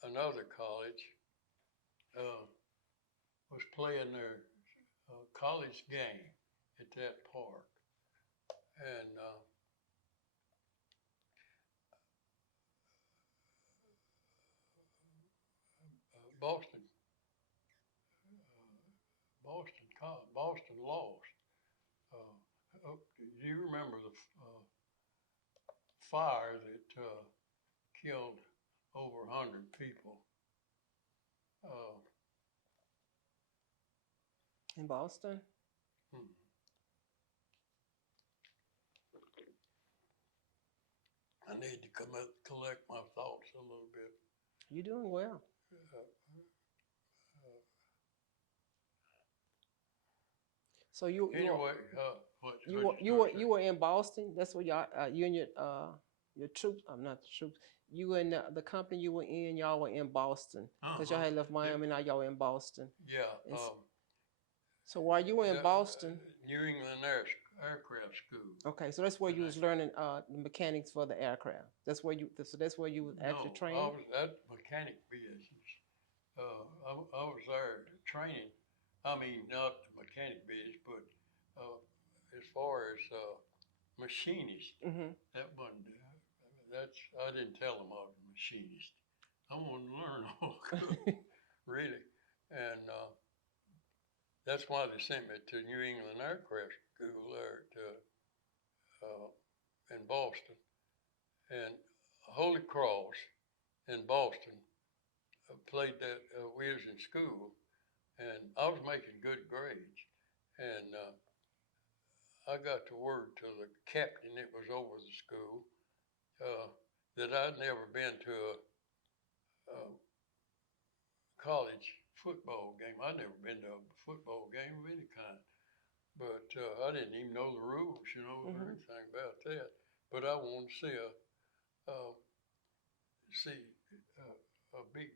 another college was playing their college game at that park, and Boston Boston lost. Do you remember the fire that killed over 100 people? In Boston? I need to collect my thoughts a little bit. You're doing well. So you Anyway, you were in Boston. That's where y'all you and your troops. I'm not the troops. You and the company you were in. Y'all were in Boston because y'all had left Miami. Now y'all in Boston. Yeah. So while you were in Boston, New England Aircraft School. okay, so that's where you was learning the mechanics for the aircraft. That's where you. So that's where you was actually No, training. I was at mechanic business. I was there training. I mean, not the mechanic business, but as far as machinist, that wasn't. I didn't tell them I was a machinist. I wanted to learn all really, and that's why they sent me to New England Aircraft School there in Boston, and Holy Cross in Boston. Played that. We was in school, and I was making good grades, and I got the word to the captain that was over the school that I'd never been to a college football game. I'd never been to a football game of any kind, but I didn't even know the rules, or anything about that. But I wanted to see a big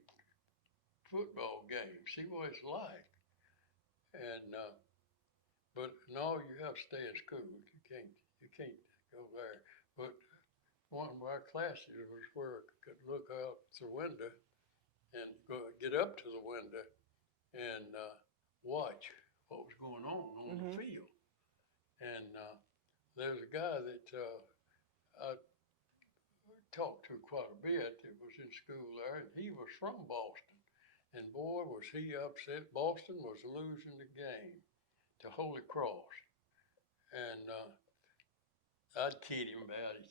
football game, see what it's like, and but no, you have to stay in school. You can't go there. But one of our classes was where I could look out the window and get up to the window and watch what was going on the field. And there was a guy that I talked to quite a bit that was in school there, and he was from Boston. And boy, was he upset. Boston was losing the game to Holy Cross. And I'd kid him about it,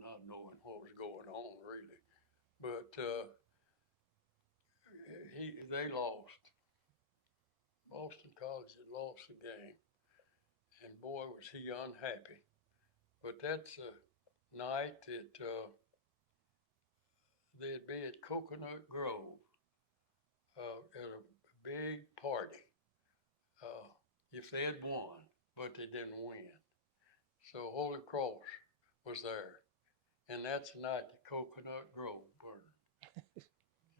not knowing what was going on really. But they lost. Austin College had lost the game, and boy was he unhappy. But that's a night that they'd be at Coconut Grove at a big party if they had won, but they didn't win. So Holy Cross was there, and that's the night that Coconut Grove burned,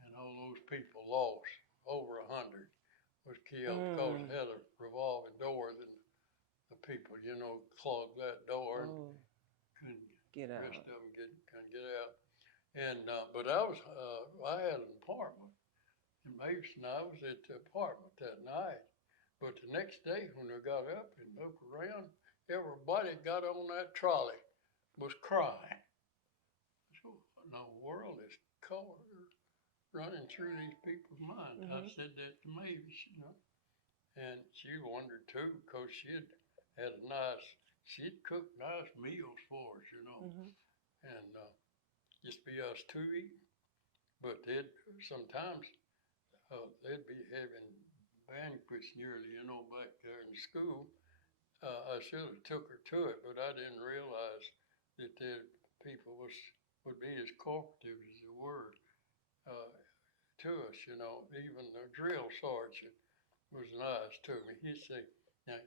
and all those people lost. Over 100 was killed because it had a revolving door, and the people, clogged that door and Oh, couldn't get the rest out. of them couldn't get out. And but I had an apartment in Mason. I was at the apartment that night. But the next day when I got up and looked around, everybody got on that trolley was crying. So what in the world is color running through these people's minds? I said that to Mavis, and she wondered too, because she'd cooked nice meals for us, and just be us two eating. But sometimes they'd be having banquets nearly, back there in school. I should have took her to it, but I didn't realize that the people would be as cooperative as they were to us, Even the drill sergeant was nice to me. He'd say, now,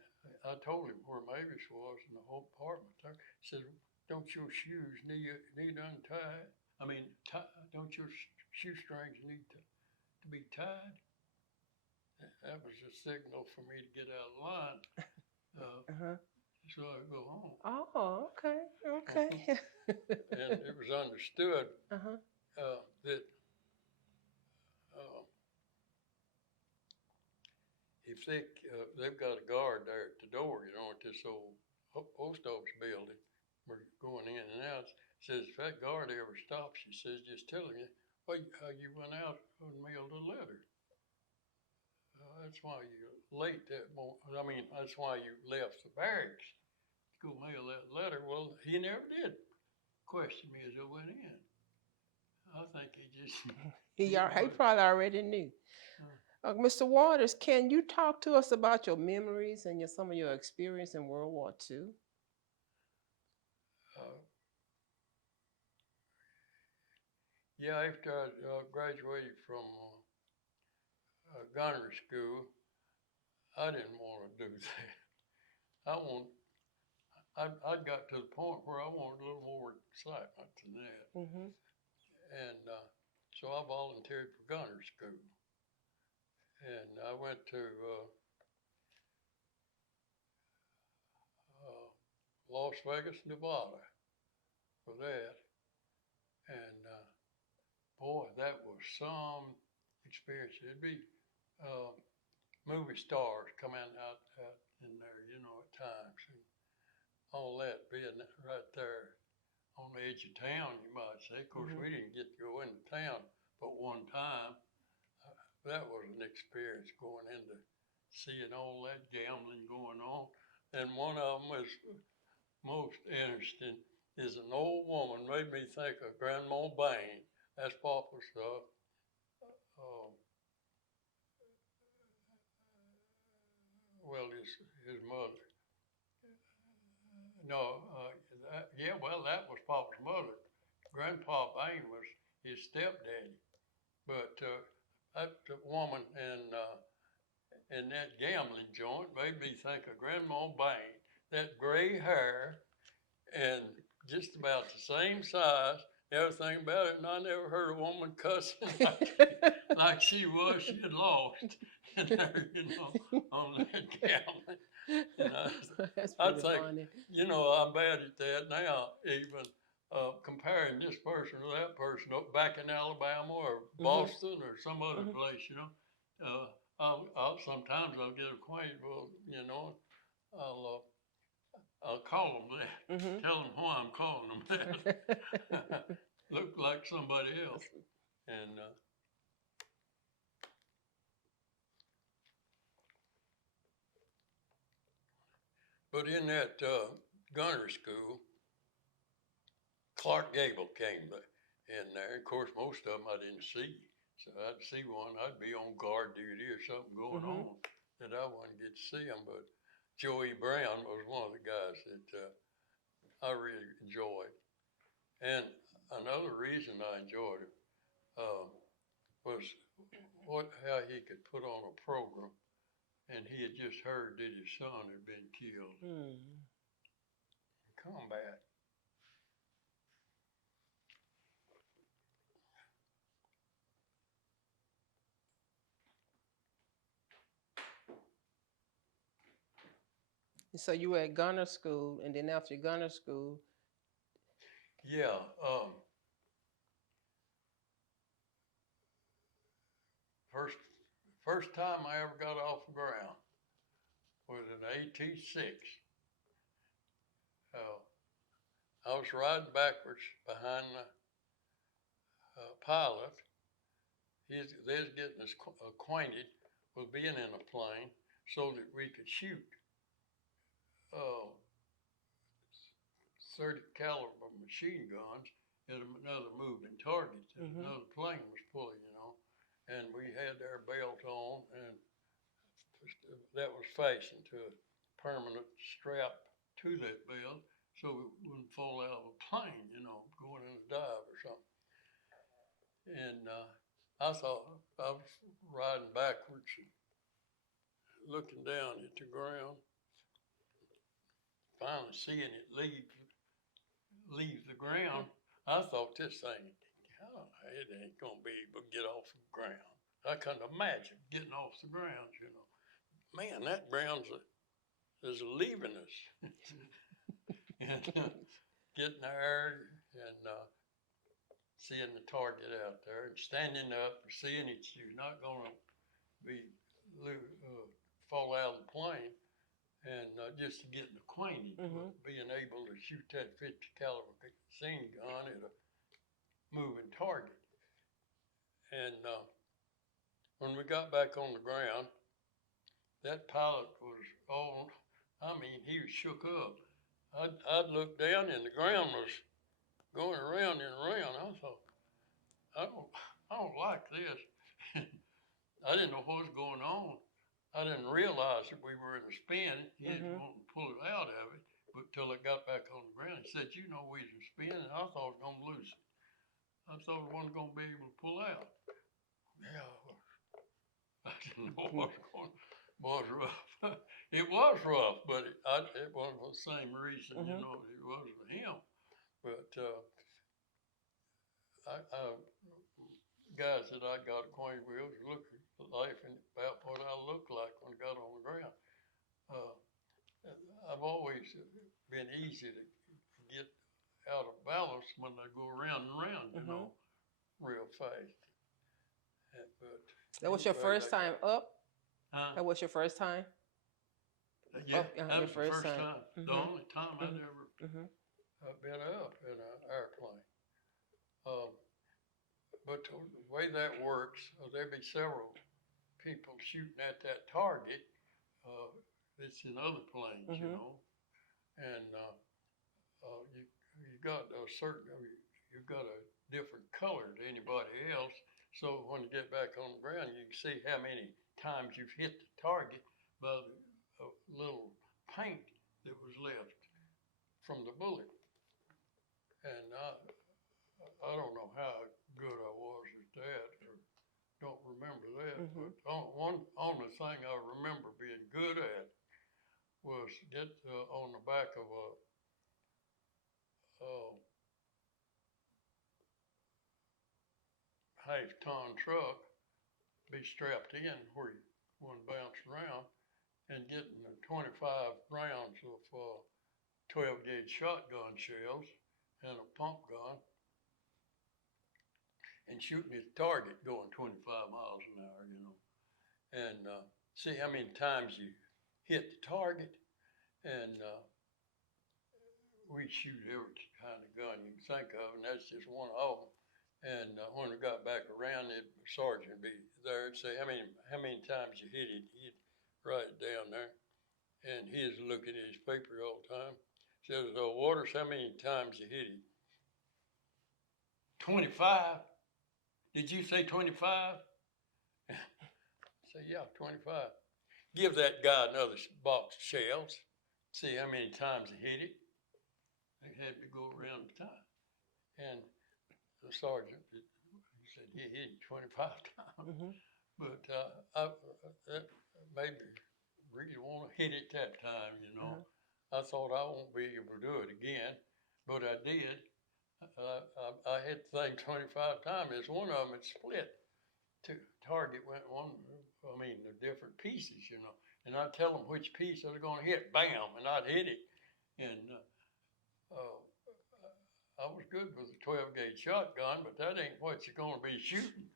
I told him where Mavis was in the whole apartment there. He said, don't your shoes need untied? Don't your shoestrings need to be tied? That was a signal for me to get out of line. So I go home. Oh, okay, okay. And it was understood that if they've got a guard there at the door, at this old post office building, we're going in and out. Says if that guard ever stops, he says, just tell him, well, you went out and mailed a letter. That's why you're late that morning. That's why you left the barracks to go mail that letter. Well, he never did question me as I went in. I think he just He probably already knew. Mr. Waters, can you talk to us about your memories and some of your experience in World War II? Yeah, after I graduated from gunnery school, I didn't want to do that. I got to the point where I wanted a little more excitement than that. And so I volunteered for gunnery school. And I went to Las Vegas, Nevada for that. And boy, that was some experience. It'd be movie stars coming out in there, at times. And all that being right there on the edge of town, you might say. Of course, we didn't get to go into town but one time. That was an experience going into seeing all that gambling going on. And one of them was most interesting is an old woman made me think of Grandma Bain. That's Papa's his mother. No, that was Papa's mother. Grandpa Bain was his stepdaddy. But that woman in that gambling joint made me think of Grandma Bain. That gray hair and just about the same size, everything about it, and I never heard a woman cussing like she was. She had lost and there, on that gambling. That's I pretty think, funny. I'm bad at that now, even comparing this person to that person up back in Alabama or Boston or some other place, sometimes I'll get acquainted with, I'll call them that, tell them why I'm calling them that. Look like somebody else. And but in that gunnery school, Clark Gable came in there. Of course, most of them I didn't see. So I'd see one, I'd be on guard duty or something going on. that I wouldn't get to see him, but Joey Brown was one of the guys that I really enjoyed. And another reason I enjoyed it was how he could put on a program. And he had just heard that his son had been killed in combat. So you were at gunner school, and then after gunner school, Yeah, first time I ever got off the ground was in '86. I was riding backwards behind the pilot. They was getting us acquainted with being in a plane so that we could shoot 30 caliber machine guns at another moving target that another plane was pulling, and we had our belt on, and that was fastened to a permanent strap to that belt so it wouldn't fall out of a plane, going in a dive or something. And I thought I was riding backwards and looking down at the ground, finally seeing it leave the ground. I thought this thing, it ain't gonna be able to get off the ground. I couldn't imagine getting off the ground, Man, that ground is leaving us. And getting there and seeing the target out there and standing up and seeing that you're not gonna be fall out of the plane, and just getting acquainted with being able to shoot that 50 caliber machine gun at a moving target. And when we got back on the ground, that pilot was he was shook up. I'd look down and the ground was going around and around. I thought, I don't like this. I didn't know what was going on. I didn't realize that we were in a spin. He didn't want to pull it out of it, but till it got back on the ground, he said, we was in spin, and I thought I was going to lose it. I thought I wasn't going to be able to pull out. Yeah, I didn't know what was rough. It was rough, but it wasn't for the same reason, it wasn't him. But guys that I got acquainted with was looking laughing about what I looked like when I got on the ground. I've always been easy to get out of balance when I go around and around, real fast. But that was your first time up? Huh? That was your first time? Yeah, that that was was the first time. The only time I'd ever been up in an airplane. But the way that works, there'd be several people shooting at that target. It's in other planes, and you got you've got a different color to anybody else. So when you get back on the ground, you can see how many times you've hit the target by the little paint that was left from the bullet. And I don't know how good I was at that, or don't remember that. But only thing I remember being good at was get on the back of a half-ton truck, be strapped in where you wouldn't bounce around, and getting 25 rounds of 12-gauge shotgun shells and a pump gun, and shooting at the target going 25 miles an hour, and see how many times you hit the target. And we shoot every kind of gun you can think of, and that's just one of them. And when we got back around, the sergeant would be there and say, how many times you hit it? He'd write it down there. And he was looking at his paper all the time. Says, Waters, how many times you hit it? 25. Did you say 25? I say, yeah, 25. give that guy another box of shells, see how many times he hit it. They had to go around the time. And the sergeant, he said he hit it 25 times. But that made me really want to hit it that time, you know. I thought I won't be able to do it again, but I did. I hit the thing 25 times. It's one of them, it split. Target went the different pieces, you know. And I'd tell them which piece I was going to hit, bam, and I'd hit it. And I was good with a 12 gauge shotgun, but that ain't what you're going to be shooting.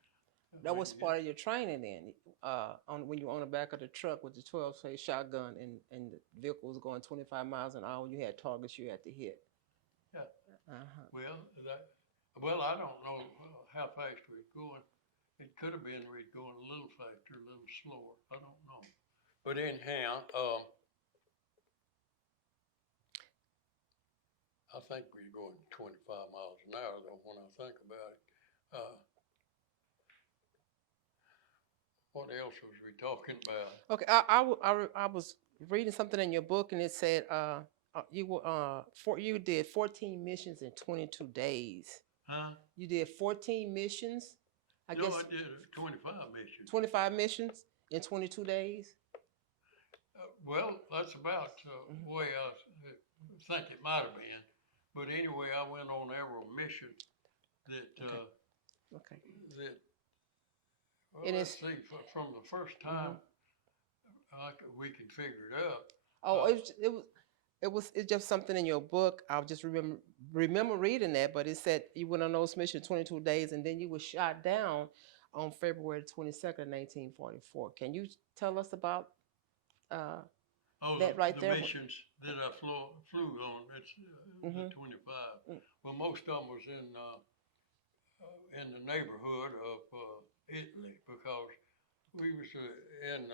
That was part of your training then, when you were on the back of the truck with the 12-gauge shotgun and the vehicle was going 25 miles an hour, you had targets you had to hit. Yeah. Well, I don't know how fast we're going. It could have been we're going a little faster, a little slower. I don't know. But anyhow, I think we're going 25 miles an hour though when I think about it. What else was we talking about? Okay, I was reading something in your book and it said you did 14 missions in 22 days. Huh? You did 14 missions? I did 25 missions. 25 missions in 22 days? Well, that's about the way I think it might have been. But anyway, I went on every mission that, Okay. Well, And let's see, from the first time we could figure it out. Oh, it's just something in your book. I just remember reading that, but it said you went on those missions 22 days and then you were shot down on February 22nd, 1944. Can you tell us about that right there? The missions that I flew on, it's the 25. Well, most of them was in the neighborhood of Italy because we was in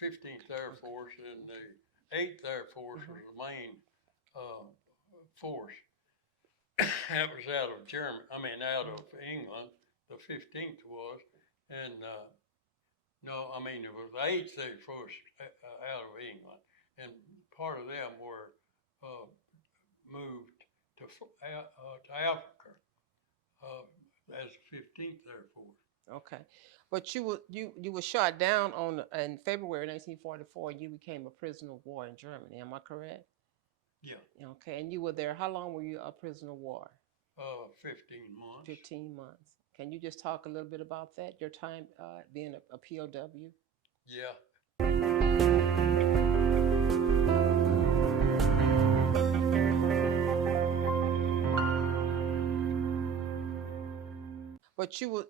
15th Air Force and the 8th Air Force was the main force. That was out of out of England, the 15th was, and it was the 8th Air Force out of England, and part of them were moved to Africa as the 15th Air Force. Okay, but you were shot down in February 1944, and you became a prisoner of war in Germany. Am I correct? Yeah. Okay, and you were there. How long were you a prisoner of war? 15 months. 15 months. Can you just talk a little bit about that? Your time being a POW? Yeah. But you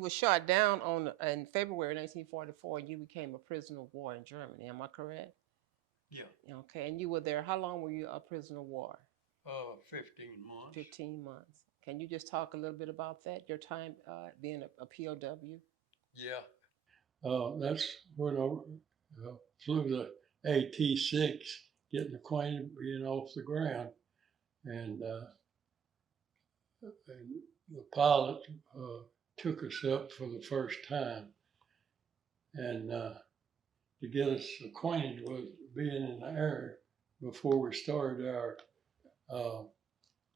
were shot down in February 1944, and you became a prisoner of war in Germany. Am I correct? Yeah. Okay, and you were there. How long were you a prisoner of war? 15 months. 15 months. Can you just talk a little bit about that? Your time being a POW? Yeah. That's when I flew the AT-6, getting acquainted, being off the ground, and the pilot took us up for the first time, and to get us acquainted with being in the air before we started our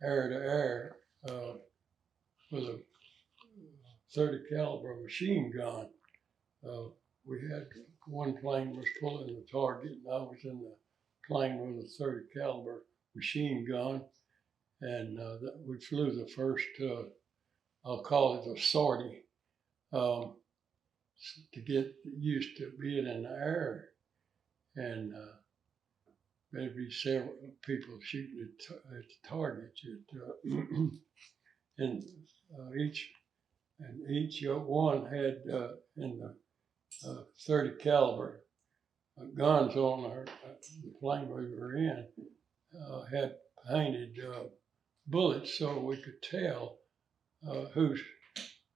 air-to-air with a 30 caliber machine gun. We had one plane was pulling the target, and I was in the plane with a 30 caliber machine gun, and we flew the first, I'll call it a sortie, to get used to being in the air, and maybe several people shooting at the targets. And each one had in the 30 caliber guns on the plane we were in had painted bullets so we could tell who's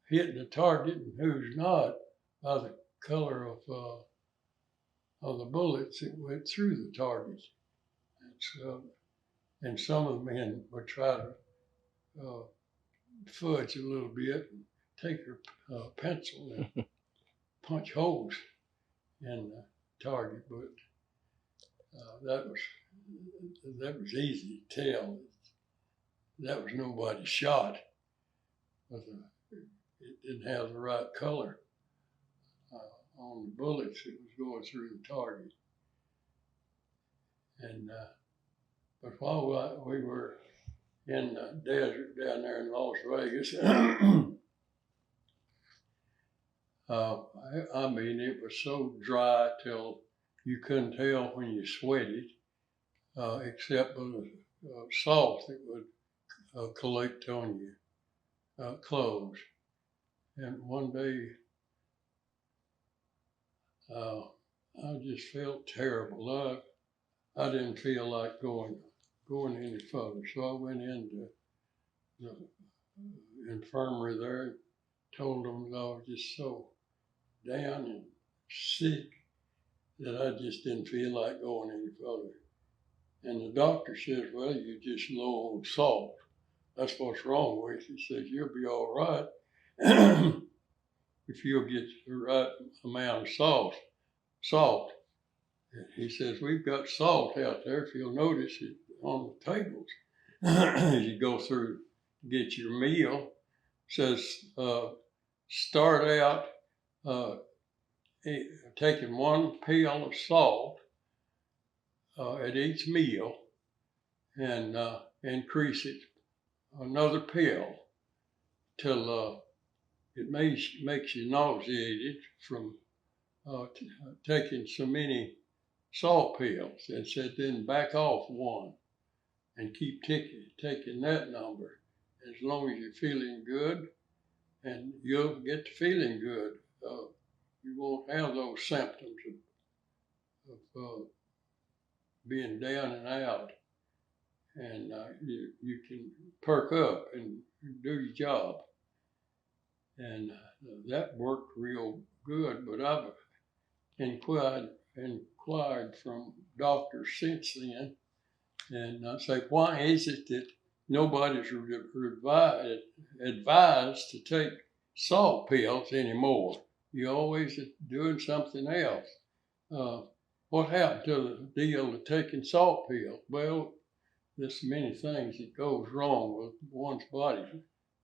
hitting the target and who's not by the color of the bullets that went through the targets. And some of the men would try to fudge a little bit and take their pencil and punch holes in target, but that was easy to tell. That was nobody's shot. But it didn't have the right color on the bullets that was going through the target. And but while we were in the desert down there in Las Vegas, I mean, it was so dry till you couldn't tell when you sweated, except for the salt that would collect on your clothes. And one day, I just felt terrible. I didn't feel like going any further, so I went into the infirmary there and told them that I was just so down and sick that I just didn't feel like going any further. And the doctor says, well, you're just low on salt. That's what's wrong with you. He says, you'll be all right if you'll get the right amount of salt. He says, we've got salt out there, if you'll notice it on the tables. As you go through to get your meal, says, start out taking one pail of salt at each meal and increase it another pail till it makes you nauseated from taking so many salt pills, and said then back off one and keep taking that number as long as you're feeling good, and you'll get to feeling good. You won't have those symptoms of being down and out, and you can perk up and do your job. And that worked real good, but I've inquired from doctors since then, and I say, why is it that nobody's advised to take salt pills anymore? You're always doing something else. What happened to the deal of taking salt pills? Well, there's many things that goes wrong with one's body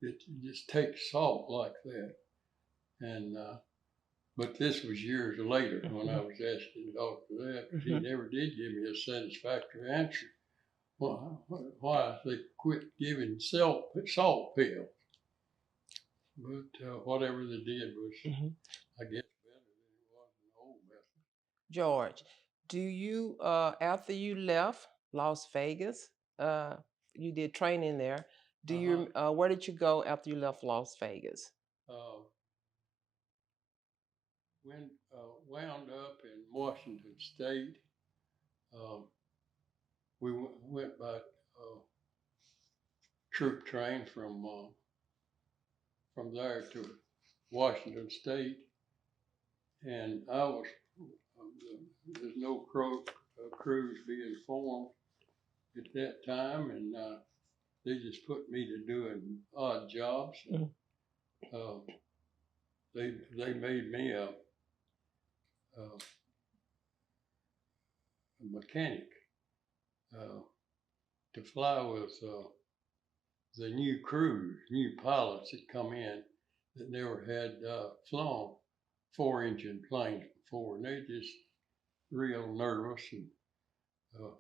that just takes salt like that. And but this was years later when I was asking the doctor that, but he never did give me a satisfactory answer. Why they quit giving salt pills? But whatever they did was, I guess, better than it was in the old method. George, do you, after you left Las Vegas, you did training there. Where did you go after you left Las Vegas? Wound up in Washington State. We went by troop train from there to Washington State, and there's no crews being formed at that time, and they just put me to doing odd jobs. They made me a mechanic to fly with the new crews, new pilots that come in that never had flown 4-engine planes before, and they just real nervous. And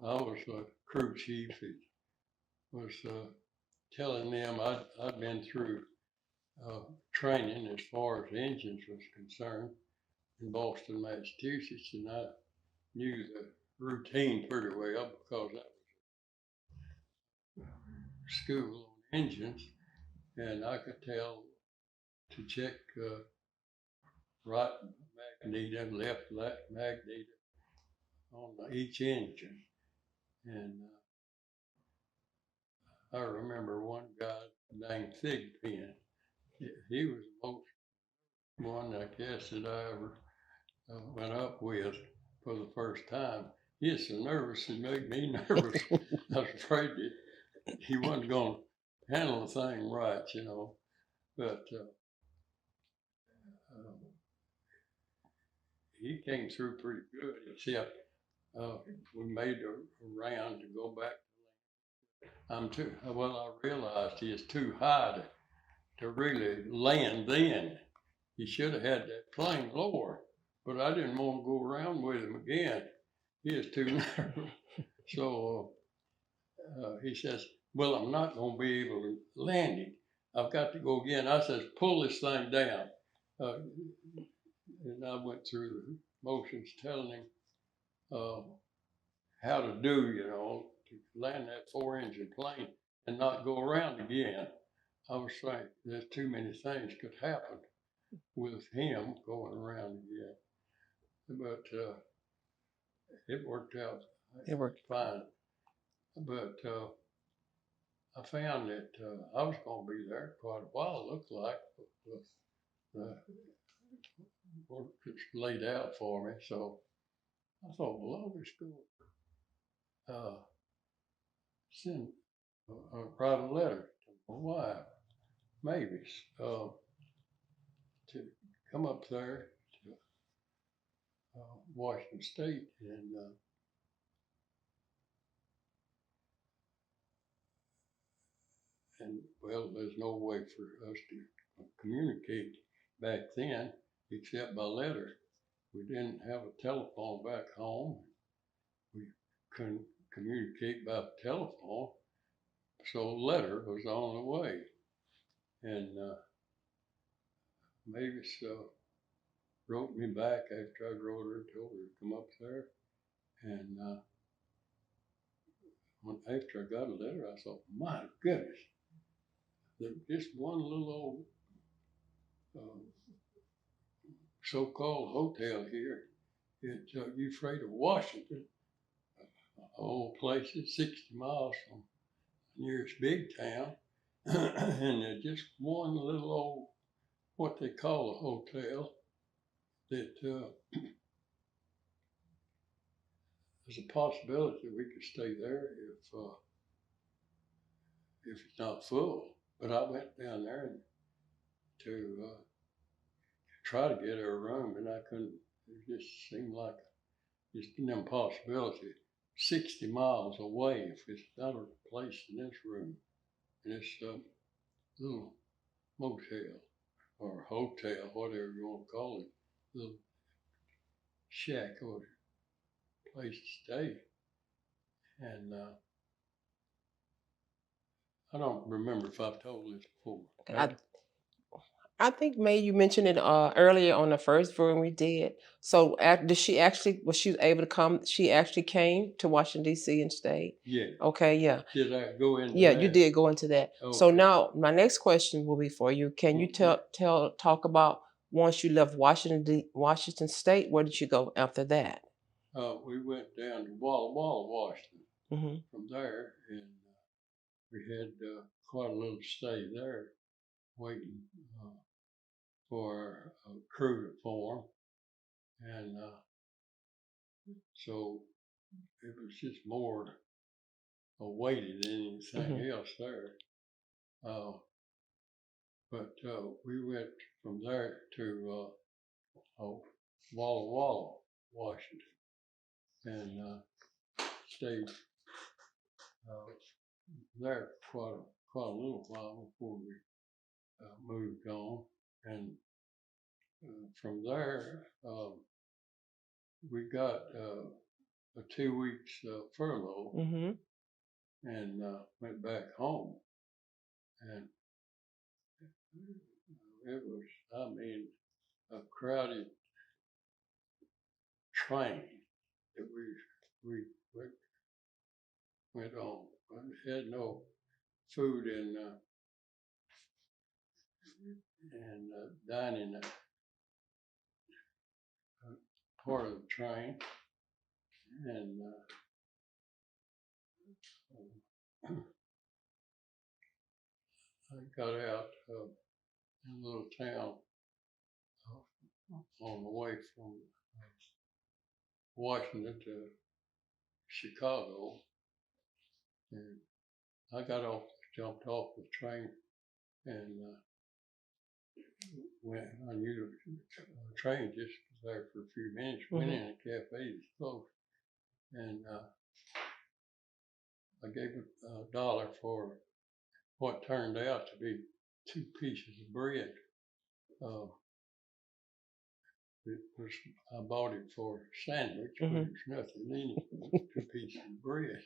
I was a crew chief that was telling them I'd been through training as far as engines was concerned in Boston, Massachusetts, and I knew the routine pretty well because I was school on engines, and I could tell to check right magneto, left magneto on each engine. And I remember one guy named Thigpen. He was the most one, I guess, that I ever went up with for the first time. He was so nervous, it made me nervous. I was afraid that he wasn't going to handle the thing right, But he came through pretty good, except, we made a round to go back. I realized he is too high to really land then. He should have had that plane lower, but I didn't want to go around with him again. He is too narrow. So, he says, well, I'm not going to be able to land him. I've got to go again. I says, pull this thing down. And I went through the motions telling him how to do, to land that 4-engine plane and not go around again. I was saying there's too many things could happen with him going around again. But it worked out. It worked. Fine. But I found that I was going to be there quite a while, it looked like, with the work that's laid out for me. So I thought, well, I'll just go send, write a letter to my wife, maybe, to come up there to Washington State and well, there's no way for us to communicate back then except by letter. We didn't have a telephone back home. We couldn't communicate by telephone, so letter was the only way. And Mavis wrote me back after I wrote her and told her to come up there. And after I got a letter, I thought, my goodness, just one little old so-called hotel here at Euphrates, Washington, old place is 60 miles from the nearest big town, and just one little old, what they call a hotel, that there's a possibility we could stay there if it's not full. But I went down there to try to get her a room, and I couldn't. It just seemed like just an impossibility. 60 miles away, if it's not a place in this room, in this little motel or hotel, whatever you want to call it, little shack or place to stay. And I don't remember if I've told this before. I think May, you mentioned it earlier on the first viewing we did. So was she able to come? She actually came to Washington D.C. and stayed. Yeah. Okay. Yeah. Did I go into Yeah, that? you did go into that. So Okay. now my next question will be for you. Can you talk about once you left Washington State, where did you go after that? We went down to Walla Walla, Washington. Mm-hmm. From there, and we had quite a little stay there, waiting for a crew to form, and so it was just more awaited than anything else there. But we went from there to Walla Walla, Washington, and stayed there quite a little while before we moved on. And from there, we got a 2 weeks furlough, and went back home. And it was, a crowded train that we went on. We had no food and dining part of the train, and I got out in a little town on the way from Washington to Chicago, and I jumped off the train, and went. I knew the train just there for a few minutes, went in a cafe, it was closed. And I gave $1 for what turned out to be 2 pieces of bread. I bought it for a sandwich, but there's nothing in it, 2 pieces of bread.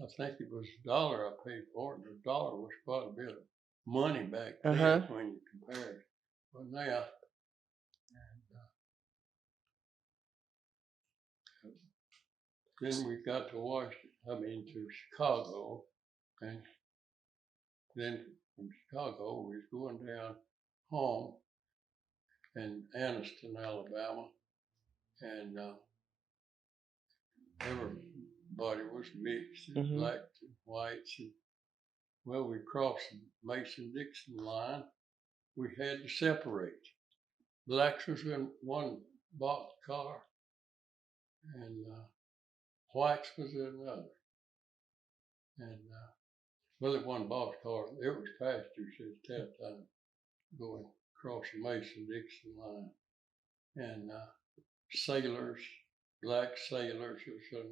I think it was $1 I paid for it, and $1 was quite a bit of money back then when you compare it. But now, then we got to Washington, to Chicago, and then from Chicago we was going down home in Anniston, Alabama, and everybody was mixed, blacks and whites, and well, we crossed the Mason-Dixon line. We had to separate. Blacks was in one boxcar, and whites was in another. And well, it wasn't boxcar; it was pastures at that time, going across the Mason-Dixon line, and sailors, black sailors, was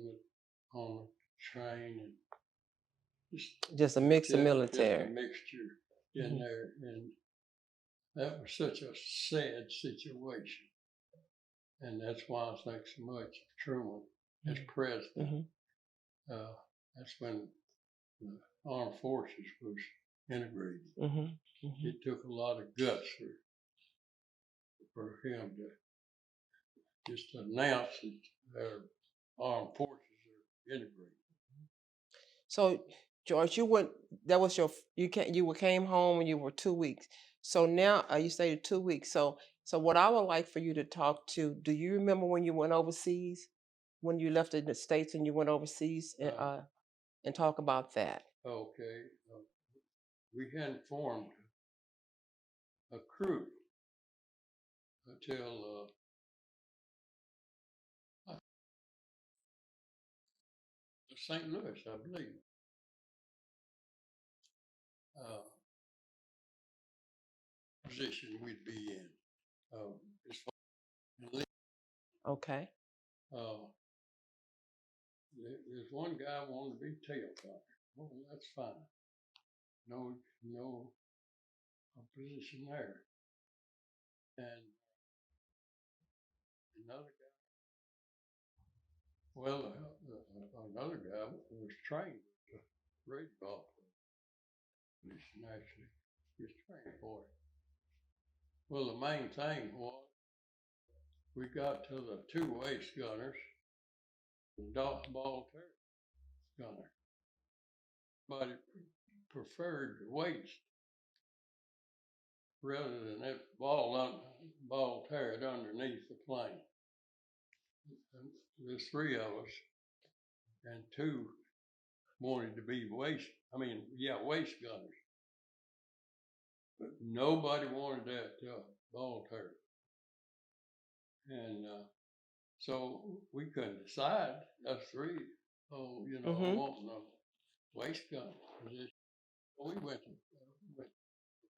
on the train, and just a mix of military. Just a mixture in there, and that was such a sad situation. And that's why I think so much of Truman as president. That's when the armed forces was integrated. It took a lot of guts for him to just announce that our armed forces are integrated. So, George, you came home and you were 2 weeks. So now you stayed 2 weeks. So what I would like for you to talk to, do you remember when you went overseas, when you left the States and you went overseas, and talk about that? Okay. We hadn't formed a crew until St. Louis, I believe. Position we'd be in. As far as Okay. There's one guy wanted to be tailcock. Oh, that's fine. No opposition there. And another guy. Well, another guy was trained to raid golf. Actually, he was trained for it. Well, the main thing was we got to the 2 waist gunners, the ball turret gunner. But it preferred the waist rather than that ball turret underneath the plane. And there's 3 of us, and 2 wanted to be waist gunners. But nobody wanted that ball turret. And so we couldn't decide, us 3, I want no waist gun position. We went to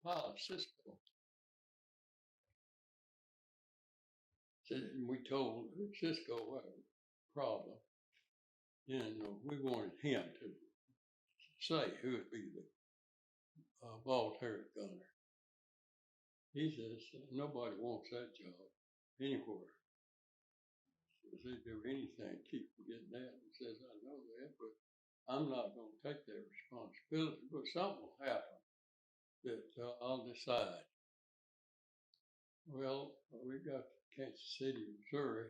pilot Cisco. And we told Cisco what a problem. And we wanted him to say who would be the ball turret gunner. He says, nobody wants that job anywhere. They do anything, keep getting that. He says, I know that, but I'm not going to take that responsibility. But something will happen that I'll decide. Well, we got to Kansas City, Missouri,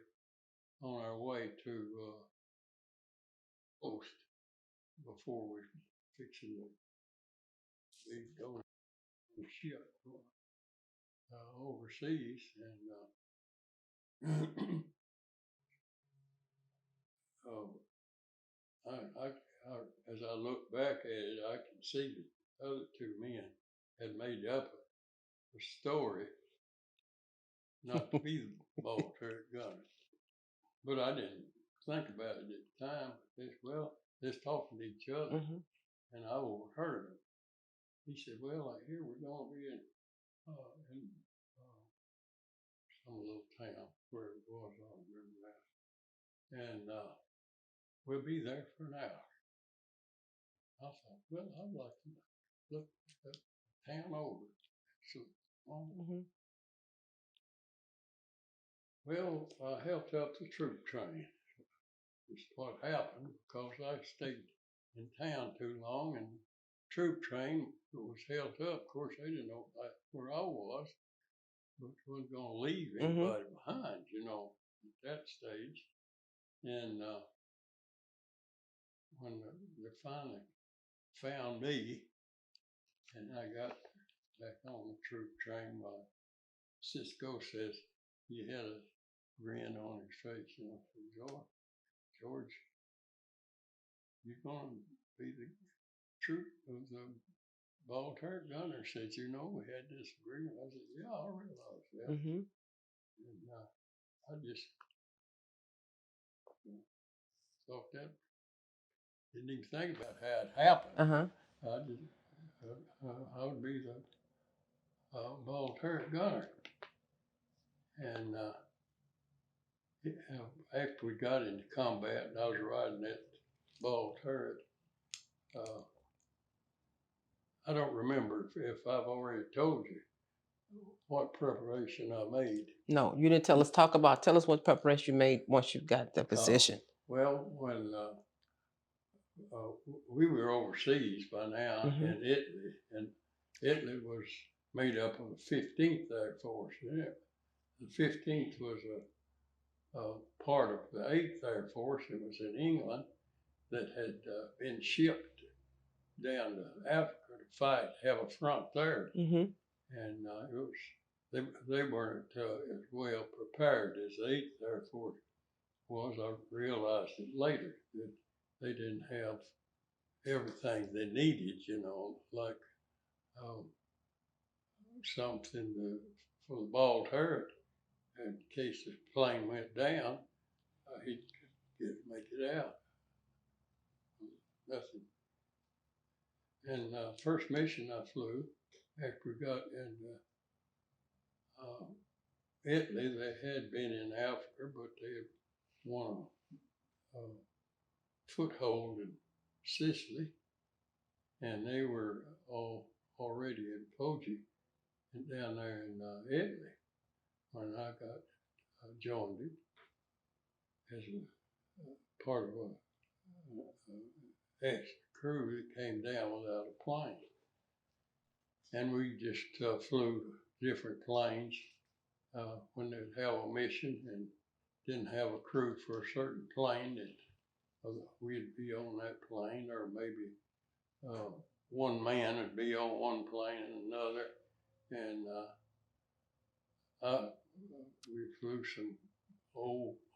on our way to Post before we fixing to be going on the ship overseas, and as I look back at it, I can see that the other 2 men had made up a story not to be the ball turret gunner. But I didn't think about it at the time. They're talking to each other, and I overheard them. He said, well, I hear we're going to be in some little town. where it was, I don't remember that. And we'll be there for an hour. I thought, well, I'd like to look at town over. So, Mhm. well, I helped out the troop train. It's what happened because I stayed in town too long and troop train was held up. Of course, they didn't know where I was, but wasn't going to leave anybody behind, at that stage. And when they finally found me and I got back on the troop train, Cisco says he had a grin on his face, said, George, you're going to be the troop of the ball turret gunner. Said, we had this agreement. I said, yeah, I realize that. Mhm. And I just thought that, didn't even think about how it happened. Uh-huh. I would be the ball turret gunner. And after we got into combat and I was riding that ball turret, I don't remember if I've already told you what preparation I made. No, you didn't tell us. Tell us what preparation you made once you got the position. Well, when we were overseas by now in Italy, and Italy was made up of the 15th Air Force. The 15th was a part of the 8th Air Force. It was in England that had been shipped down to Africa to fight, have a front there. Mhm. And it was they weren't as well prepared as the 8th Air Force was. I realized it later that they didn't have everything they needed, like something for the ball turret. In case the plane went down, he could make it out. Nothing. And first mission I flew, after we got in Italy, they had been in Africa, but they had won a foothold in Sicily, and they were all already in Foggia and down there in Italy when I got joined it as a part of a extra crew that came down without a plane. And we just flew different planes when they'd have a mission and didn't have a crew for a certain plane that we'd be on that plane, or maybe one man would be on one plane and another. And we flew some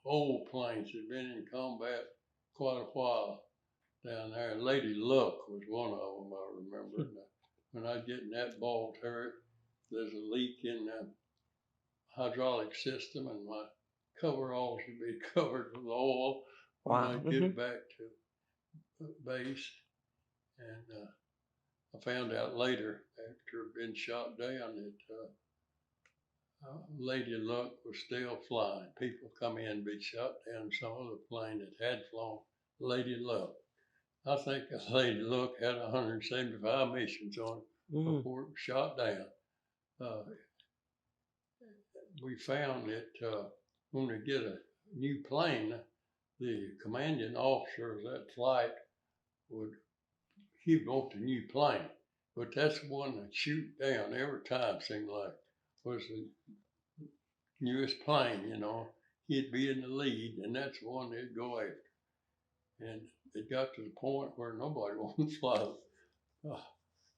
old planes that had been in combat quite a while down there. Lady Luck was one of them, I remember. When I get in that ball turret, there's a leak in the hydraulic system, and my coveralls would be covered with oil when Wow. I get back to base. And I found out later, after being shot down, that Lady Luck was still flying. People come in and be shot down. Some other plane that had flown Lady Luck. I think Lady Luck had 175 missions on it before it was shot down. We found that when we get a new plane, the commanding officer of that flight he'd want the new plane, but that's the one that shoot down every time, seemed like, was the newest plane, He'd be in the lead, and that's the one they'd go after. And it got to the point where nobody wanted to fly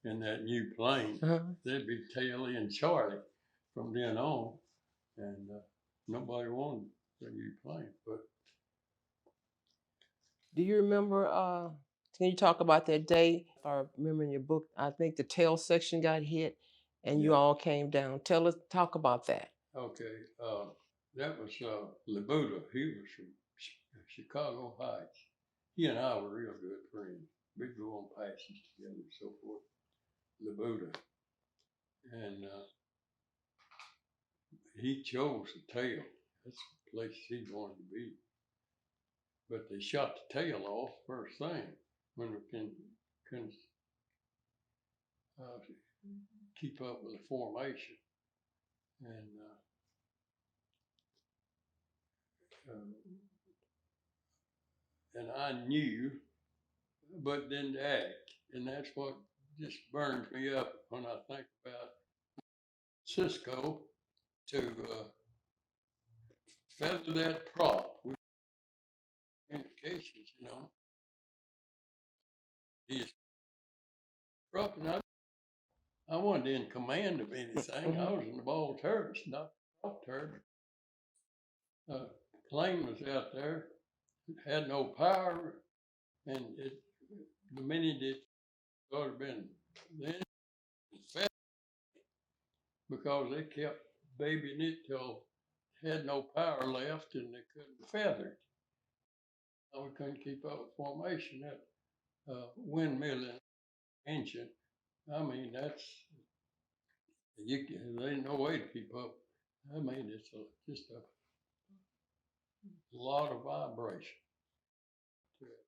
in that new plane. They'd be Taily and Charlie from then on, and nobody wanted the new plane. But Do you remember? Can you talk about that day? If I remember in your book, I think the tail section got hit, and you all came down. Talk about that. Okay, that was Labuda. He was from Chicago Heights. He and I were real good friends. We'd go on passes together and so forth. Labuda. And he chose the tail. that's the place he wanted to be. But they shot the tail off first thing when we can keep up with the formation. And and I knew, but didn't act. And that's what just burns me up when I think about Cisco to feather that prop with indications, He's prop, and I wasn't in command of anything. I was in the ball turrets, not the prop turret. Plane was out there, it had no power, and the minute it would have been then fed because they kept babying it till it had no power left and they couldn't feather it. We couldn't keep up with formation. That windmill engine, I mean, there ain't no way to keep up. I mean, it's just a lot of vibration to it.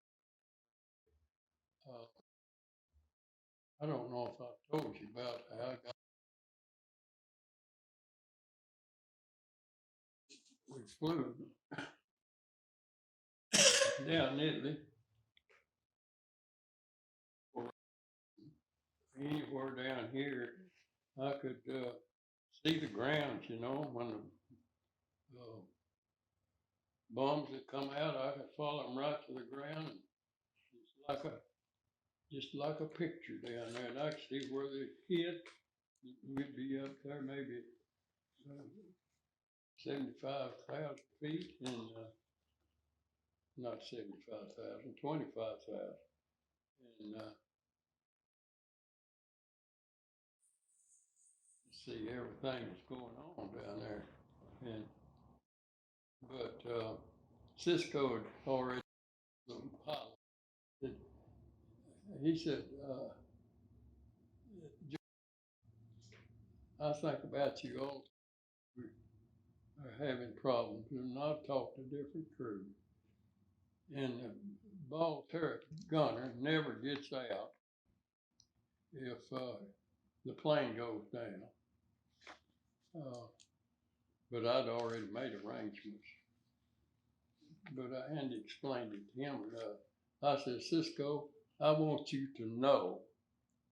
I don't know if I told you about how I got. We flew down Italy or anywhere down here. I could see the ground, when the bombs that come out, I could follow them right to the ground. Just like a picture down there, and I could see where they hit. We'd be up there maybe 75,000 feet, and not 75,000, 25,000, and see everything that's going on down there. But Cisco had already the pilot. He said, I think about you all are having problems, and I've talked to different crews. And the ball turret gunner never gets out if the plane goes down. But I'd already made arrangements. But I hadn't explained it to him enough. I said, Cisco, I want you to know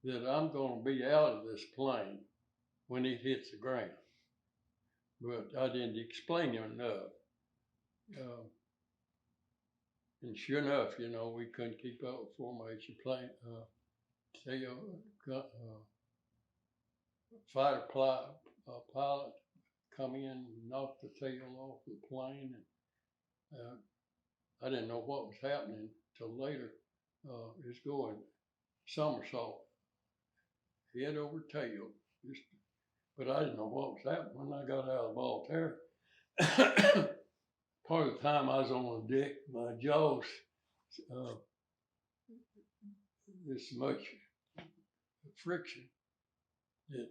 that I'm going to be out of this plane when it hits the ground. But I didn't explain it enough. And sure enough, we couldn't keep up with formation. Plane, fighter pilot come in, knocked the tail off the plane, and I didn't know what was happening till later. It's going somersault, head over tail. But I didn't know what was happening when I got out of the ball turret. Part of the time I was on the deck, my jaws, this much friction that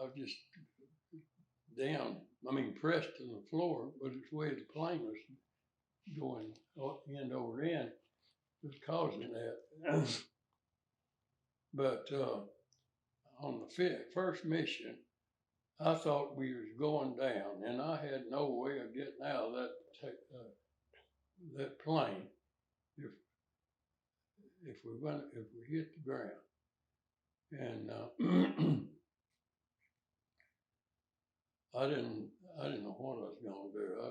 I was just pressed to the floor, but it's the way the plane was going end over end was causing that. But on the first mission, I thought we was going down, and I had no way of getting out of that plane if we hit the ground. And I didn't know what I was going to do. I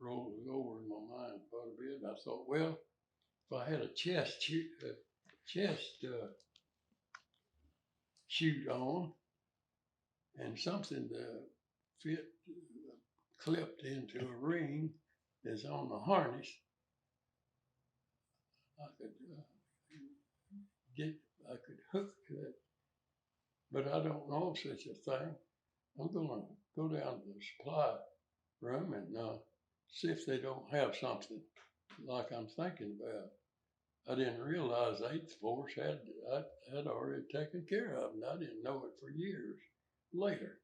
rolled it over in my mind quite a bit, and I thought, well, if I had a chest chute on and something to fit clipped into a ring that's on the harness, I could hook to it. But I don't know of such a thing. I'm going to go down to the supply room and see if they don't have something like I'm thinking about. I didn't realize 8th Force had already taken care of it, and I didn't know it for years later.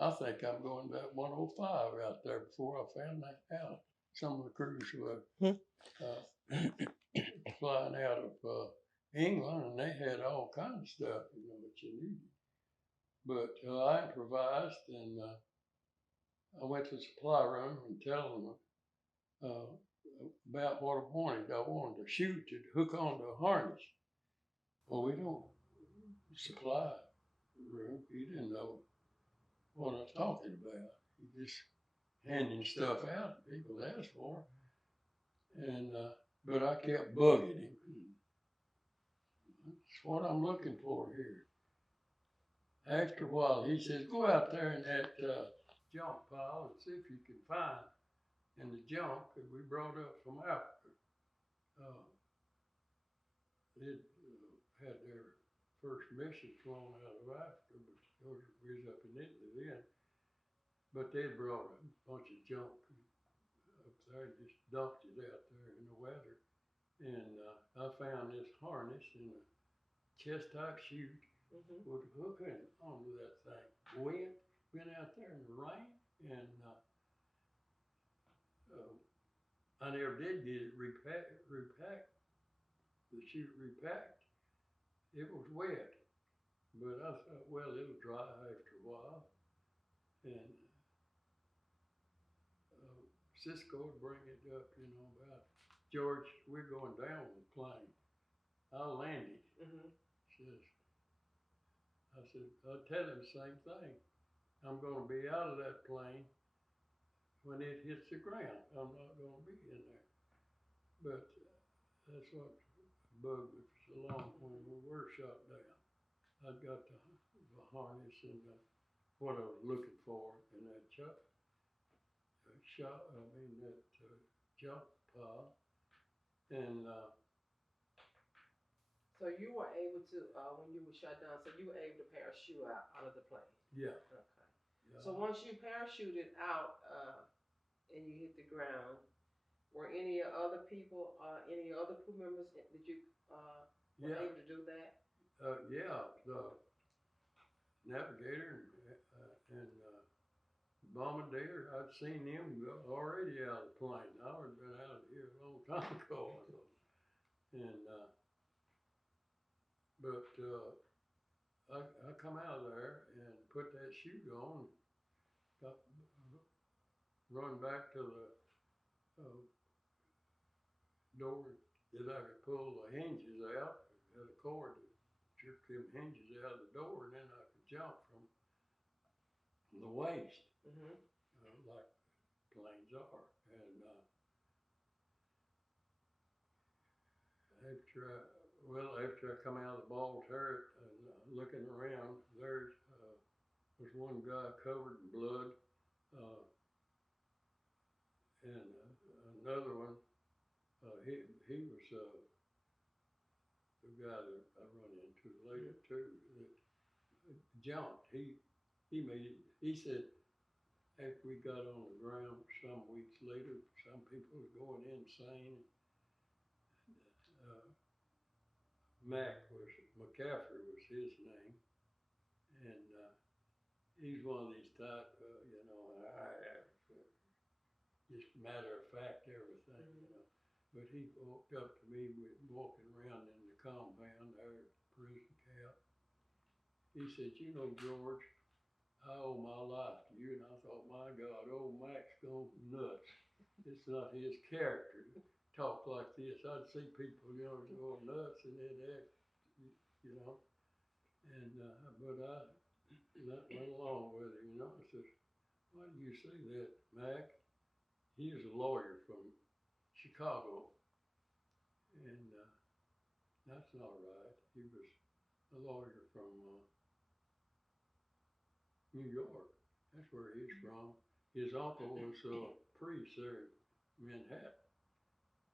I think I'm going to that 105 out there before I found that out. Some of the crews were flying out of England, and they had all kinds of stuff, that you needed. But I improvised, and I went to the supply room and tell them about what I wanted. I wanted to shoot to hook onto a harness. Well, we don't supply room. He didn't know what I was talking about. He just handing stuff out that people asked for. And but I kept bugging him. That's what I'm looking for here. After a while, he says, "Go out there in that junk pile and see if you can find in the junk that we brought up from Africa." It had their first mission flown out of Africa, but we was up in Italy then. But they brought a bunch of junk up there and just dumped it out there in the weather. And I found this harness in a chest type chute with a hook in onto that thing. Went out there in the rain, and I never did get it repacked. The chute repacked. It was wet, but I thought, well, it'll dry after a while. And Cisco would bring it up, about, "George, we're going down with the plane. I'll land it." I said, I'll tell him the same thing. I'm going to be out of that plane when it hits the ground. I'm not going to be in there. But that's what bugged me for so long when we were shot down. I got the harness and what I was looking for in that jump pile. And So you were able to, when you were shot down, so you were able to parachute out of the plane? yeah. Okay. Yeah. So once you parachuted out and you hit the ground, were any other people, any other crew members, did you were able to do that? Yeah, the navigator and bombardier, I'd seen them already out of the plane. I would have been out of here a long time ago. And but I come out of there and put that chute on, run back to the door that I could pull the hinges out. I had a cord that jerked them hinges out of the door, and then I could jump from the waist, like planes are. And after I come out of the ball turret and looking around, there was one guy covered in blood, and another one. He was the guy that I run into later too that jumped. He made it. He said after we got on the ground some weeks later, some people were going insane. McCaffrey was his name, and he's one of these type, just matter of fact everything, But he walked up to me, walking around in the compound there at the prison camp. He said, "George, I owe my life to you." And I thought, my God, old Mac's gone nuts. It's not his character to talk like this. I'd see people, go nuts and they'd act, And, but I went along with him, I said, "Why do you say that, Mac?" He was a lawyer from Chicago. And that's not right. He was a lawyer from New York. That's where he's from. His uncle was a priest there in Manhattan.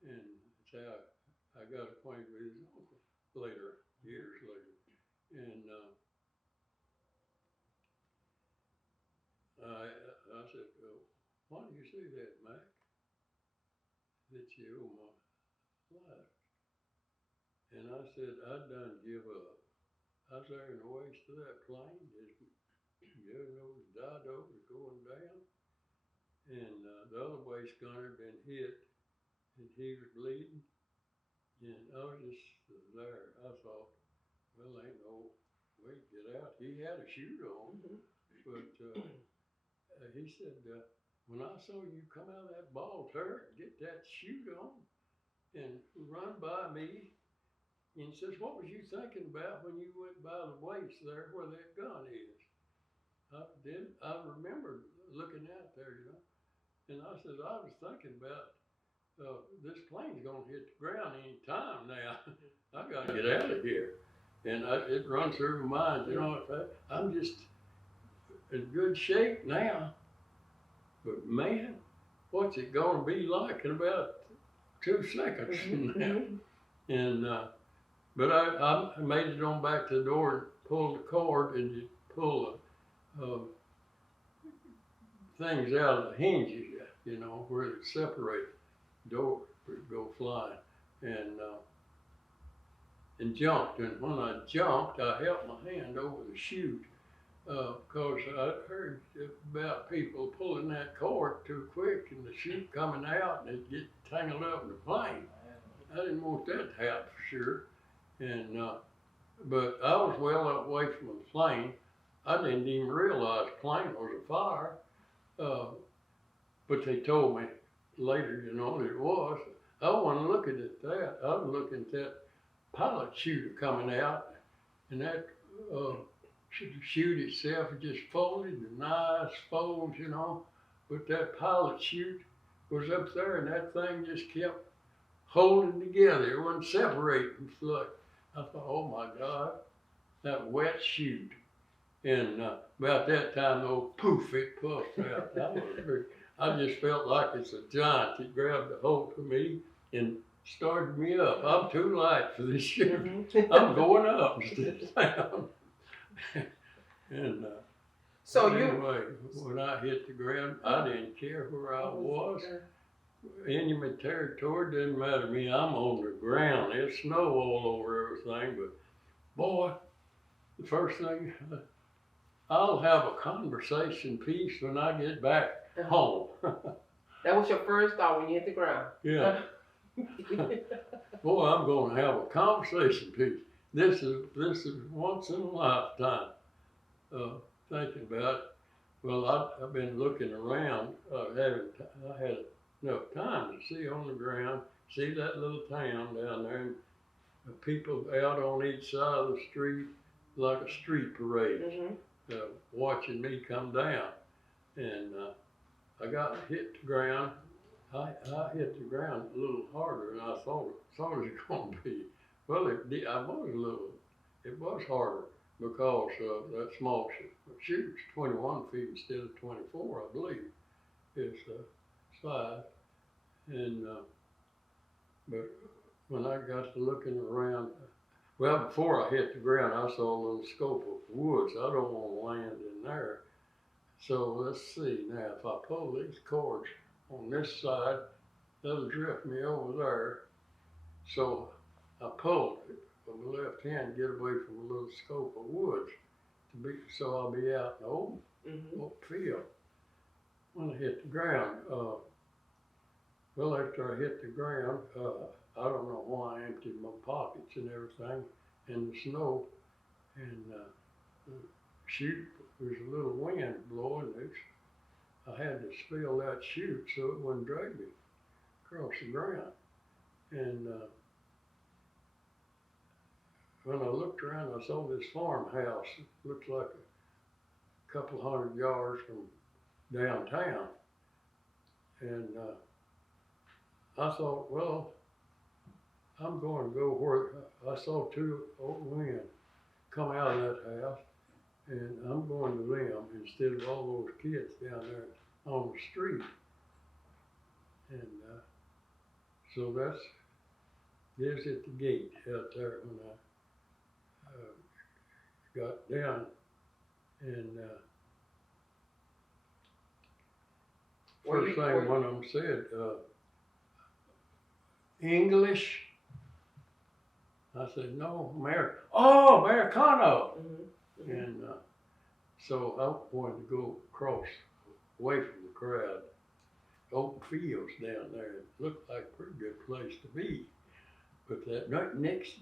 And that's how I got acquainted with his uncle years later. And I said, "Why do you say that, Mac? That you owe my life?" And I said, "I done give up. I was there in the waist of that plane, just You know, Dido was going down, and the other waist gunner had been hit, and he was bleeding. And I was just there. I thought, well, ain't no way to get out. He had a chute on, but he said, when I saw you come out of that ball turret, get that chute on, and run by me, and he says, what was you thinking about when you went by the waist there where that gun is? I remember looking out there, you know, and I said, I was thinking about this plane's gonna hit the ground any time now. I gotta get out of here. And it runs through my mind, you know, I'm just in good shape now, but man, what's it gonna be like in about 2 seconds from now? And but I made it on back to the door and pulled the cord, and you pull the things out of the hinges, you know, where it separates. Door would go flying, and jumped. And when I jumped, I held my hand over the chute because I heard about people pulling that cord too quick and the chute coming out and it get tangled up in the plane. I didn't want that to happen for sure. And but I was well away from the plane. I didn't even realize the plane was afire. But they told me later, you know, that it was. I wasn't looking at that. I was looking at that pilot chute coming out, and that chute itself just folded in nice folds, you know. But that pilot chute was up there, and that thing just kept holding together. It wasn't separating. It's like, I thought, oh my God, that wet chute. And about that time, though, poof, it puffed out. I just felt like it's a giant that grabbed a hold of me and started me up. I'm too light for this ship. I'm going up instead of down. And So anyway, when I hit the ground, I didn't care where I was. Enemy territory didn't matter to me. I'm on the ground. There's snow all over everything, but boy, the first thing, I'll have a conversation piece when I get back home. That was your first thought when you hit the ground. Yeah. Boy, I'm going to have a conversation piece. This is once in a lifetime. Thinking about it. Well, I've been looking around. I had enough time to see on the ground, see that little town down there, and people out on each side of the street like a street parade, watching me come down. And I got hit the ground. I hit the ground a little harder than I thought it was going to be. Well, it was harder because that small chute's 21 feet instead of 24, I believe, is size. And but when I got to looking around, well, before I hit the ground, I saw a little scope of woods. I don't want to land in there. So let's see now, if I pull these cords on this side, that'll drift me over there. So I pulled it with my left hand to get away from a little scope of woods, so I'll be out in the open field. When I hit the ground, well, after I hit the ground, I don't know why I emptied my pockets and everything in the snow, and the chute, there's a little wind blowing. I had to spill that chute so it wouldn't drag me across the ground. And when I looked around, I saw this farmhouse. It looked like a couple hundred yards from downtown. And I thought, well, I'm going to go where I saw two old men come out of that house, and I'm going to them instead of all those kids down there on the street. And so there's at the gate out there when I got down, and first thing one of them said, English? I said, no, American. Oh, Americano. And So I wanted to go across, away from the crowd. Open fields down there. It looked like a pretty good place to be. But that next,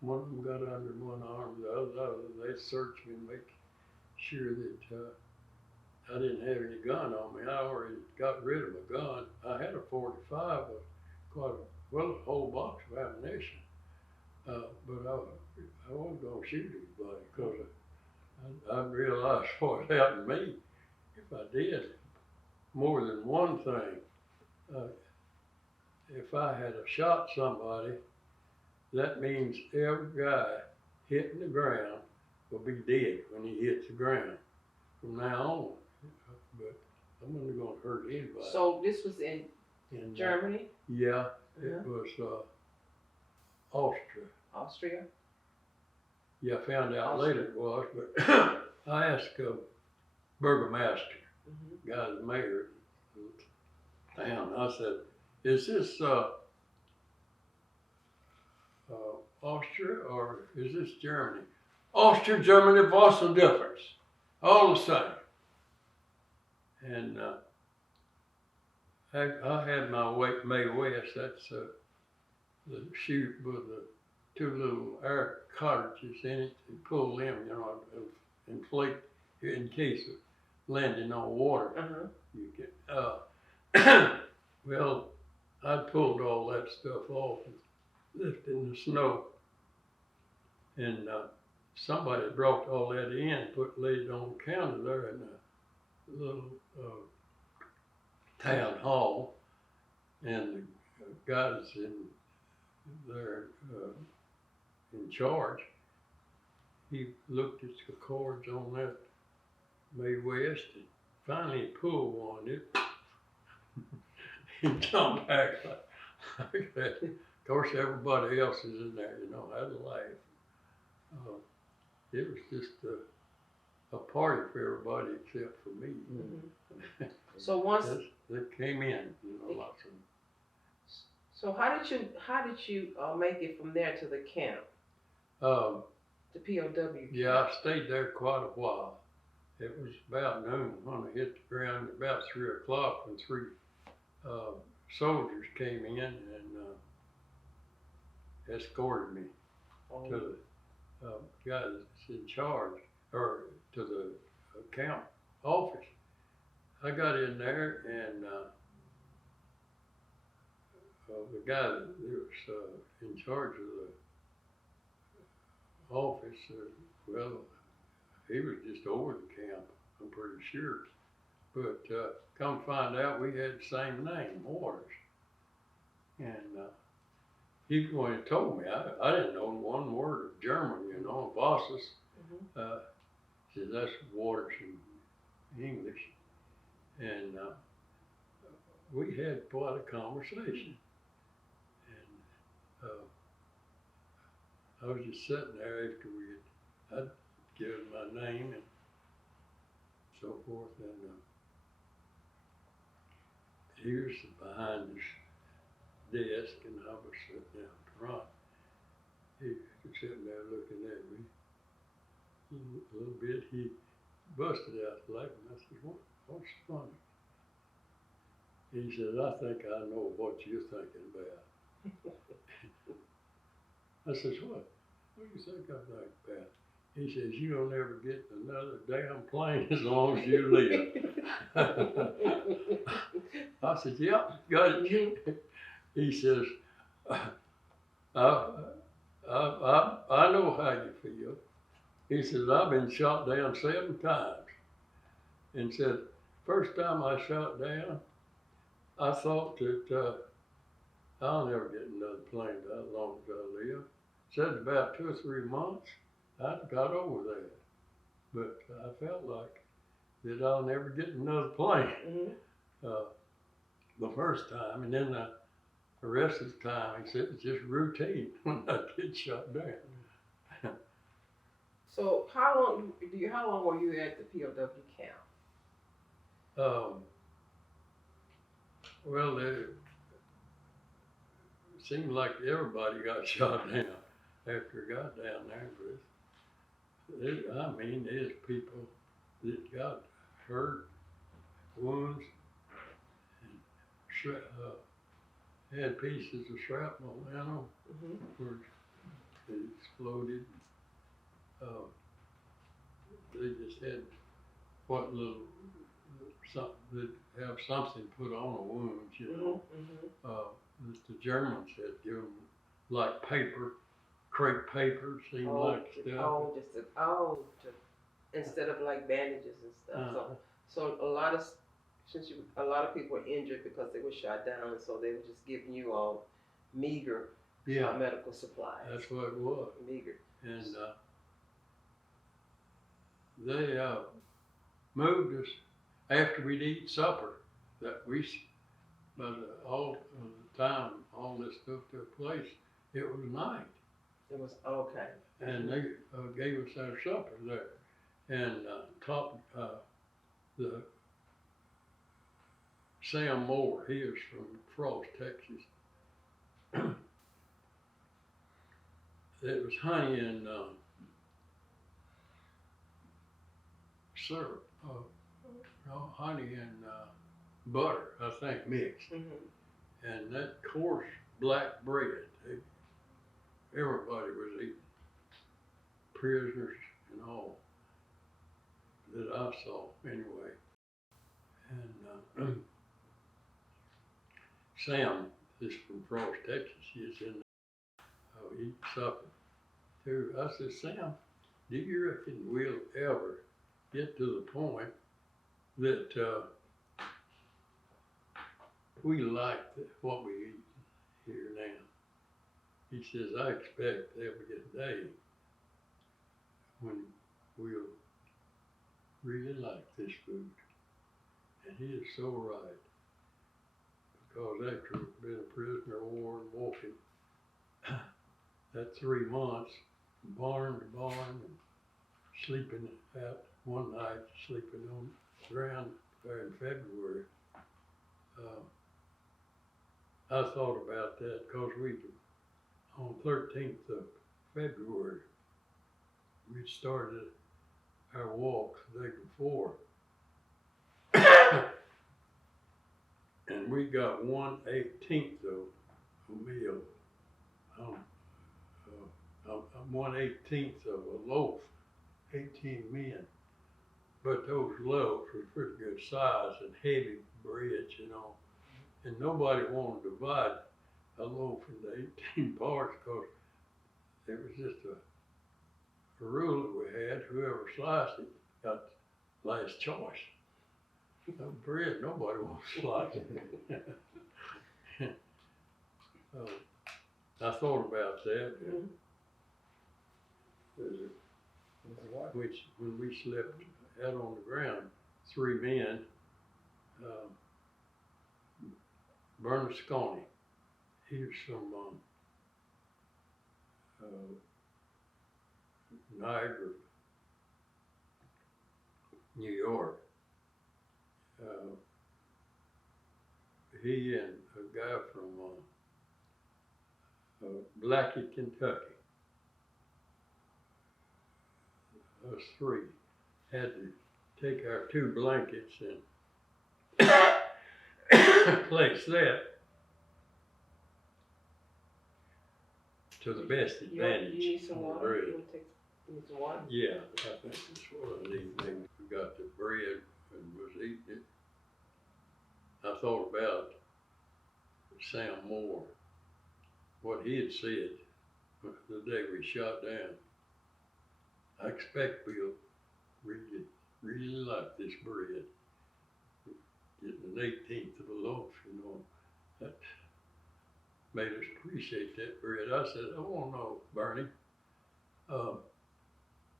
one of them got under one arm, the other, they searched me and make sure that I didn't have any gun on me. I already got rid of my gun. I had a 45, a whole box of ammunition. But I wasn't gonna shoot anybody because I realized what happened to me if I did more than one thing. If I had shot somebody, that means every guy hitting the ground will be dead when he hits the ground from now on. But I'm not gonna hurt anybody. So this was in Germany? Yeah, it was Austria. Austria? Yeah, I found out Austria. later it was, but I asked Burgomaster, guy, the mayor of the town, I said, is this Austria or is this Germany? Austria, Germany, what's the difference? All the same. And I had my Mae West, that's the chute with the two little air cartridges in it to pull them, inflate in case of landing on water. You get, well, I pulled all that stuff off and left it in the snow. And somebody brought all that in, laid it on the counter there in the little town hall. And the guys in there in charge, he looked at the cards on that Mae West and finally pulled one. He jumped back like that. Of course, everybody else is in there, had a laugh. It was just a party for everybody except for me. So once, they came in, lots of them. so how did you make it from there to the camp, the POW? Yeah, I stayed there quite a while. It was about noon when I hit the ground, about 3 o'clock when 3 soldiers came in and escorted me to the guy that's in charge, or to the camp office. I got in there and the guy that was in charge of the office, well, he was just over the camp, I'm pretty sure. But come to find out, we had the same name, Waters. And he when he told me, I didn't know one word of German, Vossas. He said, that's Waters in English. And we had quite a conversation. And I was just sitting there after I'd given my name and so forth. And he was behind his desk, and I was sitting down front. He was sitting there looking at me a little bit. He busted out laughing. I said, what's funny? He said, I think I know what you're thinking about. I said, what? What do you think I think about? He says, you'll never get another damn plane as long as you live. I said, yeah, got it. He says, I know how you feel. He says, I've been shot down 7 times. And said, first time I shot down, I thought that I'll never get another plane as long as I live. Said about 2 or 3 months, I got over that. But I felt like that I'll never get another plane. The first time, and then the rest of the time, he said it's just routine when I get shot down. So how long were you at the POW camp? Well, it seemed like everybody got shot down after I got down there, There's people that got hurt, wounds, and had pieces of shrapnel in them where it exploded. They just had what little something that have something put on a wound, you know. That the Germans had given like paper, crepe paper, seemed like stuff. Instead of like bandages and stuff. So a lot of people were injured because they were shot down, so they were just giving you all meager medical supplies. That's what it was. Meager. And they moved us after we'd eat supper. But all the time all this stuff took place, it was night. It was okay. And they gave us our supper there, and taught the Sam Moore. He is from Frost, Texas. It was honey and syrup, honey and butter, I think, mixed. And that coarse black bread, everybody was eating, prisoners and all that I saw anyway. And Sam is from Frost, Texas. He's in eating supper too. I said, Sam, do you reckon we'll ever get to the point that we like what we eat here now? He says, I expect there'll be a day when we'll really like this food. And he is so right. Because after being a prisoner of war and walking that 3 months, barn to barn, and sleeping out one night, sleeping on the ground there in February, I thought about that because on 13th of February, we started our walk the day before. And we got 1/18 of a meal, 1/18 of a loaf, 18 men. But those loaves were pretty good size and heavy breads, you know. And nobody wanted to divide a loaf into 18 parts because it was just a rule that we had. Whoever sliced it got last choice. No bread, nobody wants to slice it. I thought about that. Which when we slept out on the ground, 3 men, Bernasconi, he was from Niagara, New York. He and a guy from Blackie, Kentucky, us 3 had to take our 2 blankets and place that to the best advantage. You need some on the water? bread. You want to take some water? Yeah, I think that's what I need. We got the bread and was eating it. I thought about Sam Moore, what he had said the day we shot down. I expect we'll really like this bread. Getting an 18th of a loaf, you know, that made us appreciate that bread. I said, I want to know, Bernie,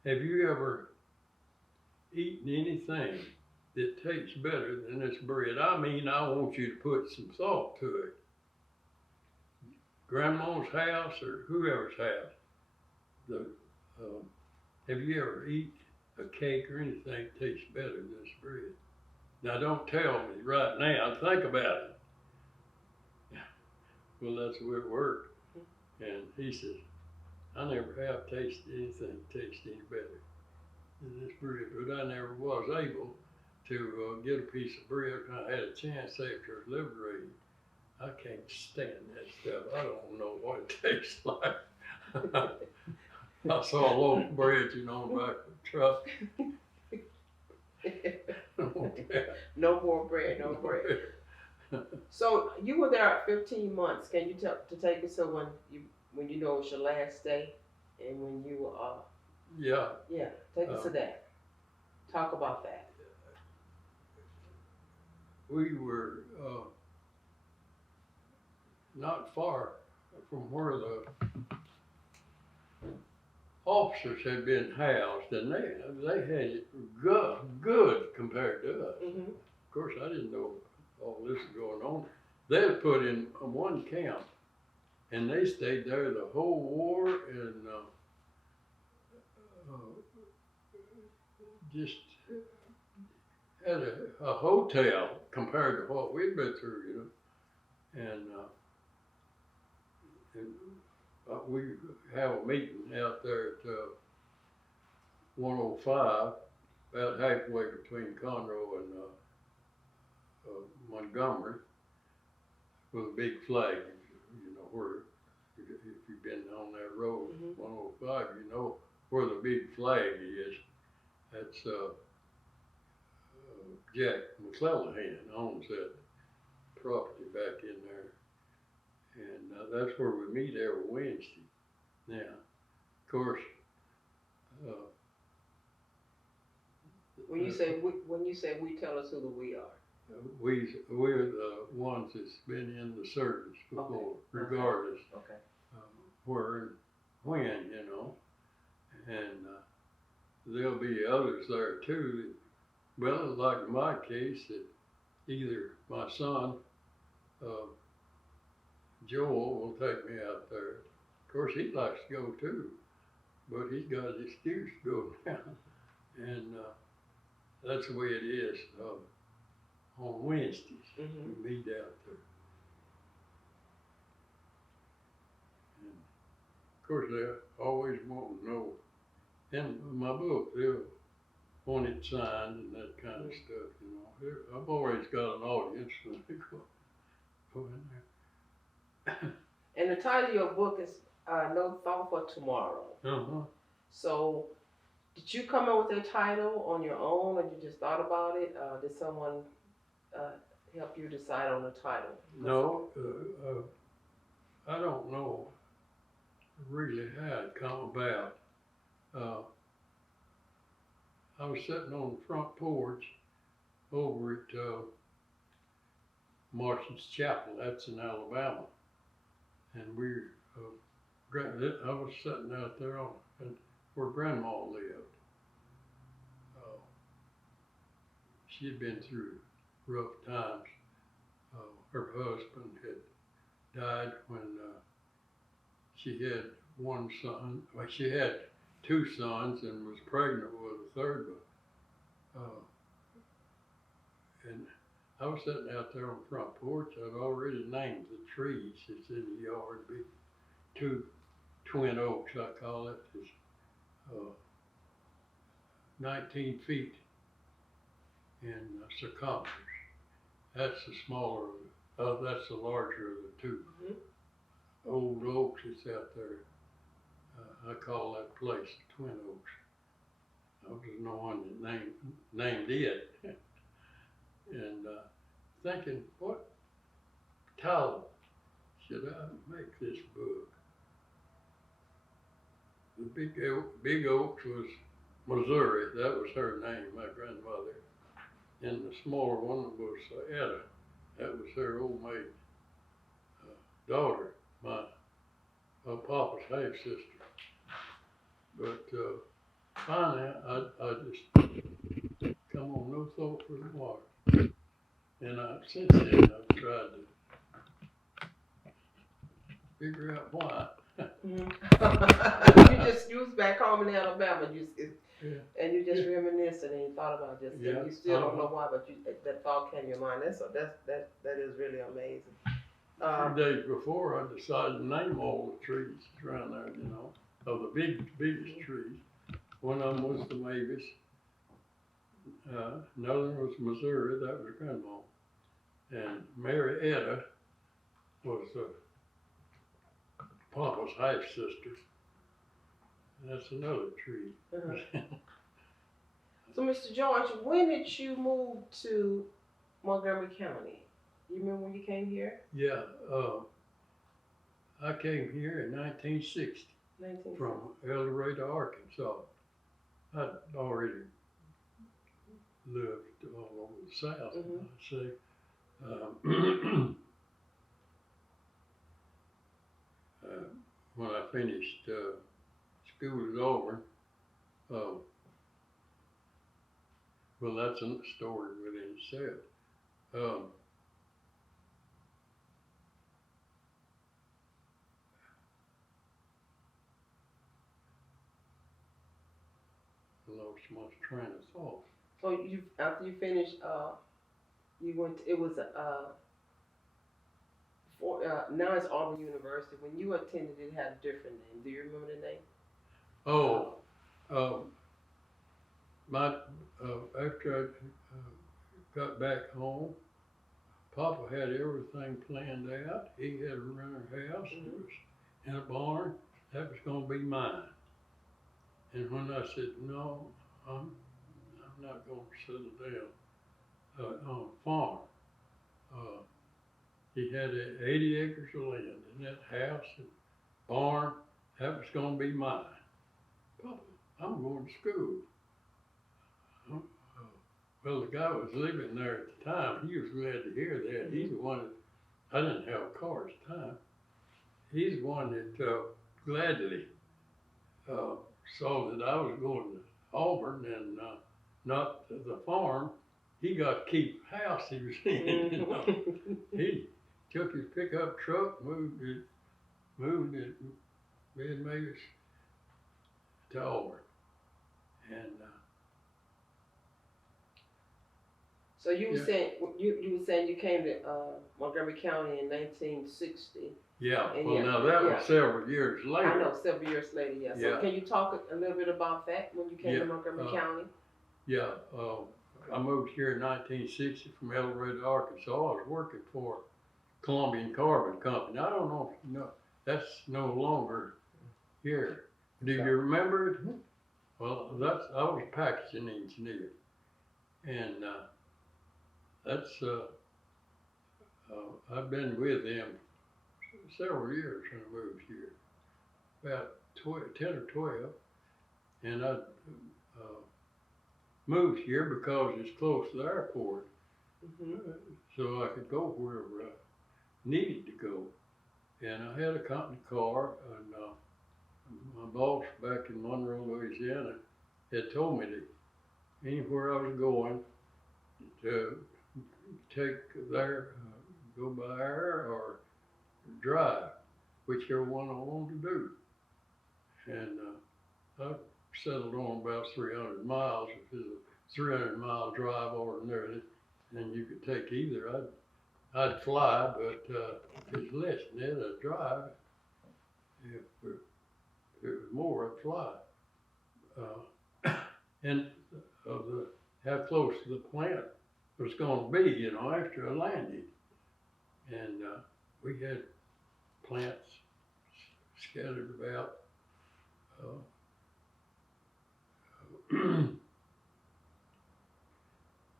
have you ever eaten anything that tastes better than this bread? I mean, I want you to put some thought to it. Grandma's house or whoever's house. Have you ever eaten a cake or anything that tastes better than this bread? Now don't tell me right now, think about it. Well, that's the way it worked. And he said, I never have tasted anything that tastes any better. in this bread, but I never was able to get a piece of bread when I had a chance after liberating. I can't stand that stuff. I don't know what it tastes like. I saw a loaf of bread, you know, on the back of the truck. No more bread, no bread. So you were there 15 months. Can you take us to when you know it's your last day, and when you Yeah. yeah, take us to that. Talk about that. We were not far from where the officers had been housed, and they had it good compared to us. Mm-hmm. Of course, I didn't know all this was going on. They were put in one camp, and they stayed there the whole war, and just had a hotel compared to what we'd been through, you know. And we have a meeting out there at 105, about halfway between Conroe and Montgomery, with a big flag. You know where, if you've been on that road, mm-hmm. 105, you know where the big flag is. That's Jack McClellan owns that property back in there. And that's where we meet every Wednesday. Now, of course, when you say we, tell us who the we are. We're the ones that's been in the service before, okay. Regardless okay. Where and when, you know. And there'll be others there too. Well, like in my case, that either my son, Joel, will take me out there. Of course, he likes to go too, but he's got an excuse to go now. And that's the way it is on Wednesdays. Mm-hmm. We meet out there. And of course, they always want to know. In my book, they'll want it signed and that kind of stuff, you know. I've always got an audience when they go in there. And the title of your book is No Thought for Tomorrow. Uh-huh. So, did you come up with that title on your own, or you just thought about it? Did someone help you decide on the title? No, I don't know really how it come about. I was sitting on the front porch over at Martin's Chapel. That's in Alabama, and I was sitting out there where Grandma lived. She had been through rough times. Her husband had died when she had one son. Well, she had two sons and was pregnant with a third one. And I was sitting out there on the front porch. I'd already named the trees that's in the yard. Big 2 twin oaks, I call it. It's 19 feet in circumference. That's the smaller, that's the larger of the two. Mm-hmm. Old oaks that's out there. I call that place Twin Oaks. I was the one that named it. And thinking, what title should I make this book? The Big Oaks was Missouri. That was her name, my grandmother. And the smaller one was Etta. That was her old maid daughter, my papa's half sister. But finally, I just come on no thought for tomorrow. And since then, I've tried to figure out why. You was back home in Alabama, and you just reminisced and you thought about this. Yeah. And you still don't know why, but that thought came to your mind. That is really amazing. A few days before, I decided to name all the trees around there, you know, of the biggest trees. One of them was the Mavis. Another one was Missouri, that was grandma. And Marietta was Papa's half sister. That's another tree. So, Mr. George, when did you move to Montgomery County? You remember when you came here? Yeah, I came here in 1960 from El Dorado, Arkansas. I'd already lived all over the South, I'd say. When I finished school at Auburn, well, that's a story within itself. I lost my train of thought. So you, after you finished, you went. It was now it's Auburn University. When you attended, it had a different name. Do you remember the name? Oh, after I got back home, Papa had everything planned out. He had a rental house. It was in a barn. That was going to be mine. And when I said, no, I'm not going to settle down on a farm. He had 80 acres of land, and that house and barn, that was going to be mine. Papa, I'm going to school. Well, the guy was living there at the time. He was glad to hear that. He's the one that, I didn't have a car at the time. He's the one that gladly saw that I was going to Auburn and not the farm. He got to keep the house he was in. You know. He took his pickup truck, moved it, me and Mavis to Auburn. And so you were saying you were saying you came to Montgomery County in 1960. yeah, And well, now that was several years later. I know, several years later. Yeah. So can you talk a little bit about that when you came to Montgomery County? Yeah, I moved here in 1960 from El Dorado, Arkansas. I was working for Columbian Carbon Company. I don't know if you know, that's no longer here. Do you remember it? Well, I was a packaging engineer. And I've been with them several years when I moved here, about 10 or 12. And I moved here because it's close to the airport, so I could go wherever I needed to go. And I had a company car, and my boss back in Monroe, Louisiana, had told me that anywhere I was going to take there, go by air or drive, whichever one I wanted to do. And I settled on about 300 miles. If it's a 300-mile drive ordinarily, and you could take either. I'd fly, but if it's less than that, I'd drive. If it was more, I'd fly. And how close to the plant it was going to be, you know, after I landed. And we had plants scattered about.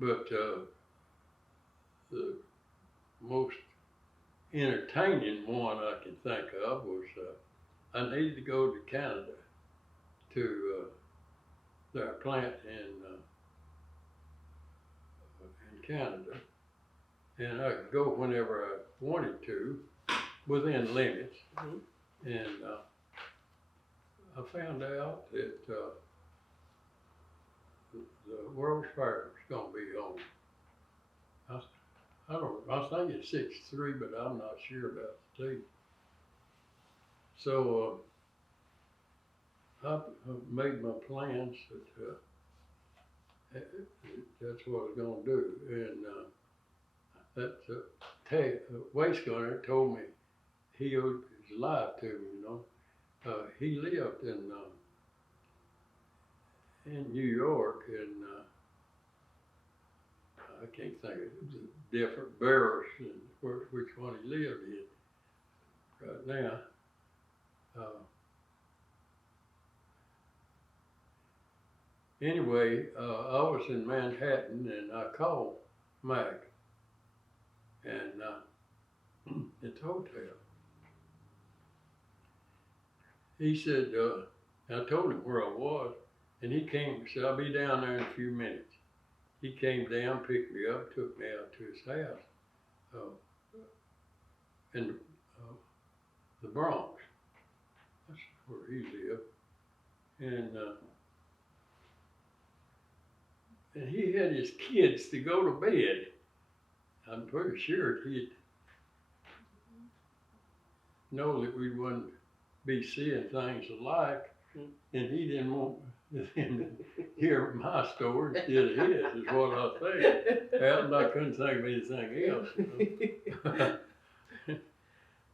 But the most entertaining one I can think of was I needed to go to Canada to their plant in Canada, and I could go whenever I wanted to, within limits. And I found out that the World's Fair was going to be on. I think it's 63, but I'm not sure about the date. So I made my plans that that's what I was going to do. And that waste gunner told me he owed his life to me, you know. He lived in in New York, and I can't think of the different barracks and which one he lived in right now. Anyway, I was in Manhattan and I called Mac and at the hotel. He said, I told him where I was, and he came and said, I'll be down there in a few minutes. He came down, picked me up, took me out to his house in the Bronx. That's where he lived. And he had his kids to go to bed. I'm pretty sure he'd know that we wouldn't be seeing things alike, and he didn't want them to hear my story instead of his, is what I think. And I couldn't think of anything else, you know?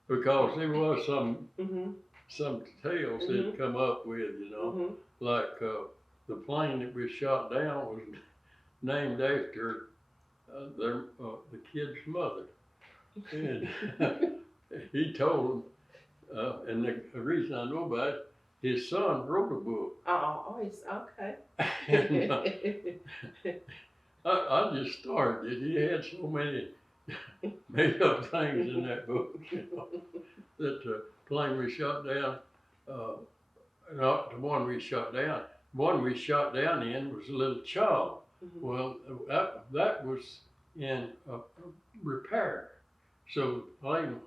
Because there was some tales they'd come up with, you know, like the plane that was shot down was named after the kid's mother, and he told them, and the reason I know about it, his son wrote a book. Oh, it's okay. And, I just started it. He had so many made up things in that book, you know, that the plane we shot down, not the one we shot down. The one we shot down in was a little child. Well, that was in repair. So the plane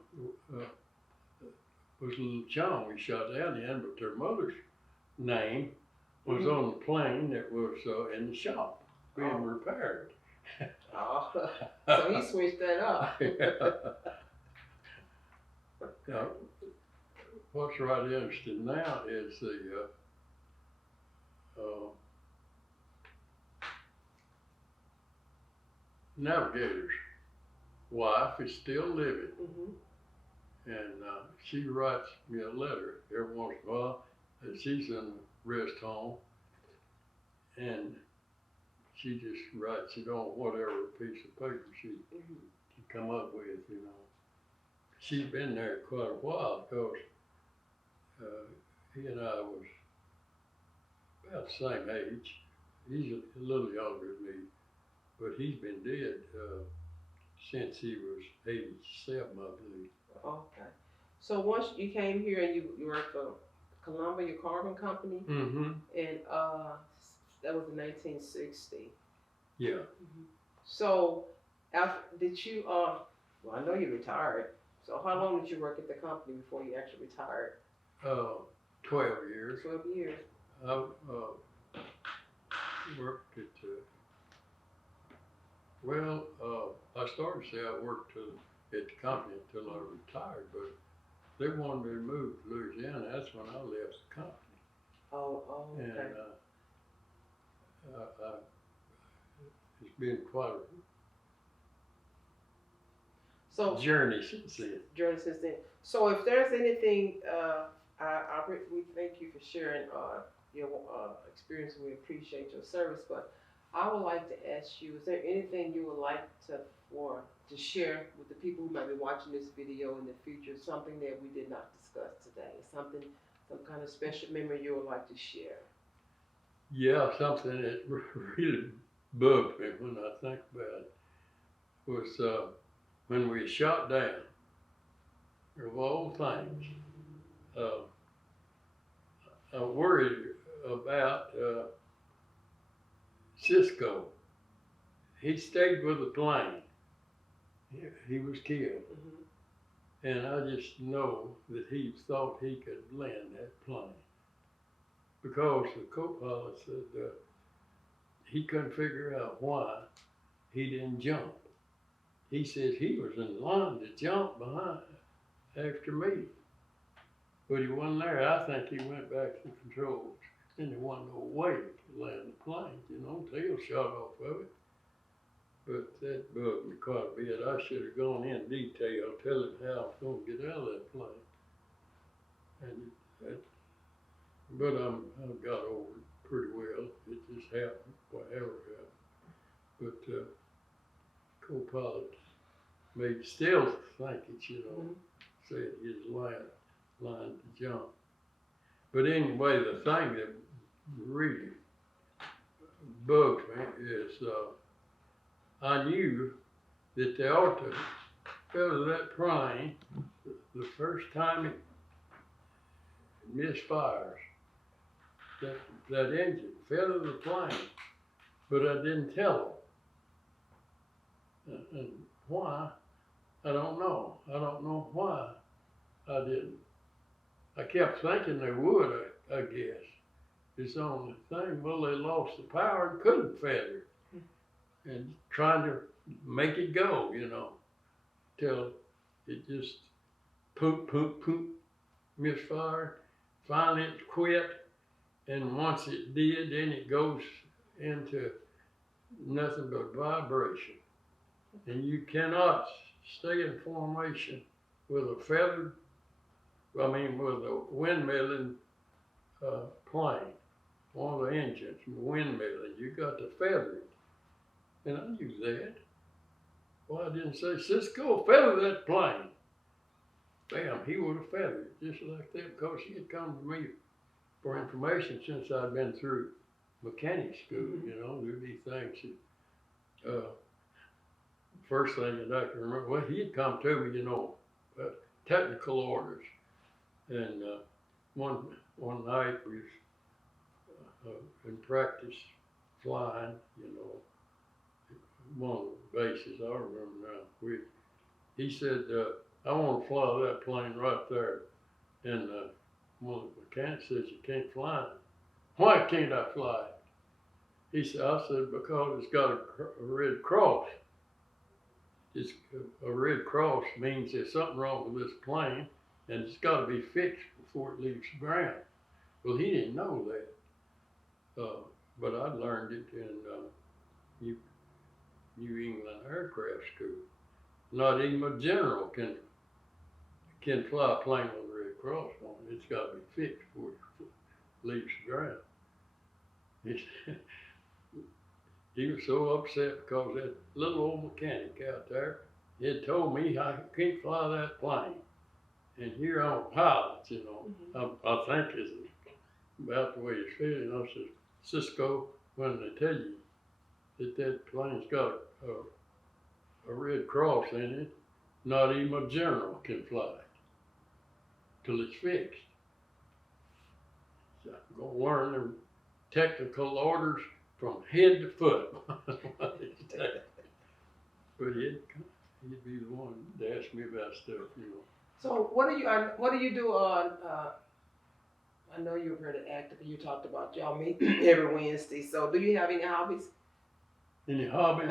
was a little child we shot down in, but their mother's name was on the plane that was in the shop being repaired. Oh, so he switched that up. Now, what's right interesting now is the navigator's wife is still living, and she writes me a letter every once in a while. And she's in a rest home, and she just writes it on whatever piece of paper she can come up with, you know. She's been there quite a while because he and I was about the same age. He's a little younger than me, but he's been dead since he was 87, I believe. Okay. So once you came here and you worked for Columbia, your carbon company, and that was in 1960. Yeah. So after did you well, I know you retired. So how long did you work at the company before you actually retired? 12 years. 12 years. I worked at, I started to say I worked at the company until I retired, but they wanted me to move to Louisiana. That's when I left the company. Oh, okay. And it's been quite a journey since then. So if there's anything, we thank you for sharing your experience, and we appreciate your service. But I would like to ask you, is there anything you would like to share with the people who might be watching this video in the future, something that we did not discuss today, some kind of special memory you would like to share? Yeah, something that really bugged me when I think about it was when we shot down, of all things, I worried about Cisco. He stayed with the plane. He was killed. And I just know that he thought he could land that plane. Because the co-pilot said he couldn't figure out why he didn't jump. He said he was in line to jump behind after me. But he wasn't there. I think he went back to the controls, and there wasn't no way to land the plane, you know, tail shot off of it. But that bugged me quite a bit. I should have gone in detail, telling how I was going to get out of that plane. But I've got over it pretty well. It just happened, whatever happened. But co-pilot made still think it, you know, said his line to jump. But anyway, the thing that really bugs me is I knew that they ought to go to that plane the first time it misfires. That engine fell to the plane, but I didn't tell them. And why? I don't know. I don't know why I didn't. I kept thinking they would, I guess. It's the only thing. Well, they lost the power and couldn't feather it. And trying to make it go, you know, till it just poop, poop, poop, misfired. Finally it quit. And once it did, then it goes into nothing but vibration. And you cannot stay in formation with a feathered, with a windmilling plane, one of the engines, windmilling. You got to feather it. And I knew that. Well, I didn't say, Cisco, feather that plane. Bam, he would have feathered it just like that because he had come to me for information since I'd been through mechanic school. You know, there'd be things that, first thing that I can remember, well, he'd come to me, you know, technical orders. And one night we was in practice flying, you know, one of the bases, I remember now. He said, I want to fly that plane right there. And one of the mechanics says, you can't fly it. Why can't I fly it? He said, I said, because it's got a red cross. It's a red cross means there's something wrong with this plane and it's got to be fixed before it leaves the ground. Well, he didn't know that, but I learned it in New England Aircraft School. Not even a general can fly a plane with a red cross on it. It's got to be fixed before it leaves the ground. He was so upset because that little old mechanic out there had told me I can't fly that plane. And here I'm a pilot, you know. I think it's about the way he's feeling. I said, Cisco, when they tell you that plane's got a red cross in it, not even a general can fly it till it's fixed. So I'm going to learn them technical orders from head to foot. But he'd be the one to ask me about stuff, you know. So what do you do on, I know you're very active, you talked about y'all meet every Wednesday, so do you have any hobbies? Any hobbies?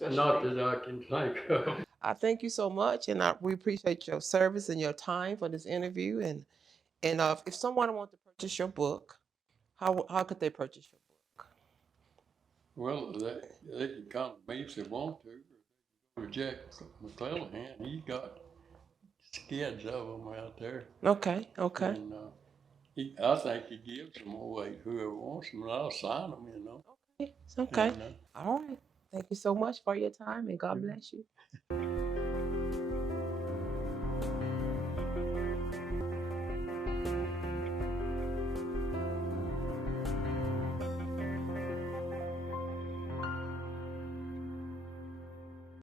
Not that I can think of. I thank you so much, and we appreciate your service and your time for this interview. And if someone wants to purchase your book, how could they purchase your book? Well, they can come to me if they want to. Or Jack McClellan, he got skids of them out there. Okay. And I think he gives them away to whoever wants them, and I'll sign them, you know. Okay. And, All right. Thank you so much for your time, and God bless you.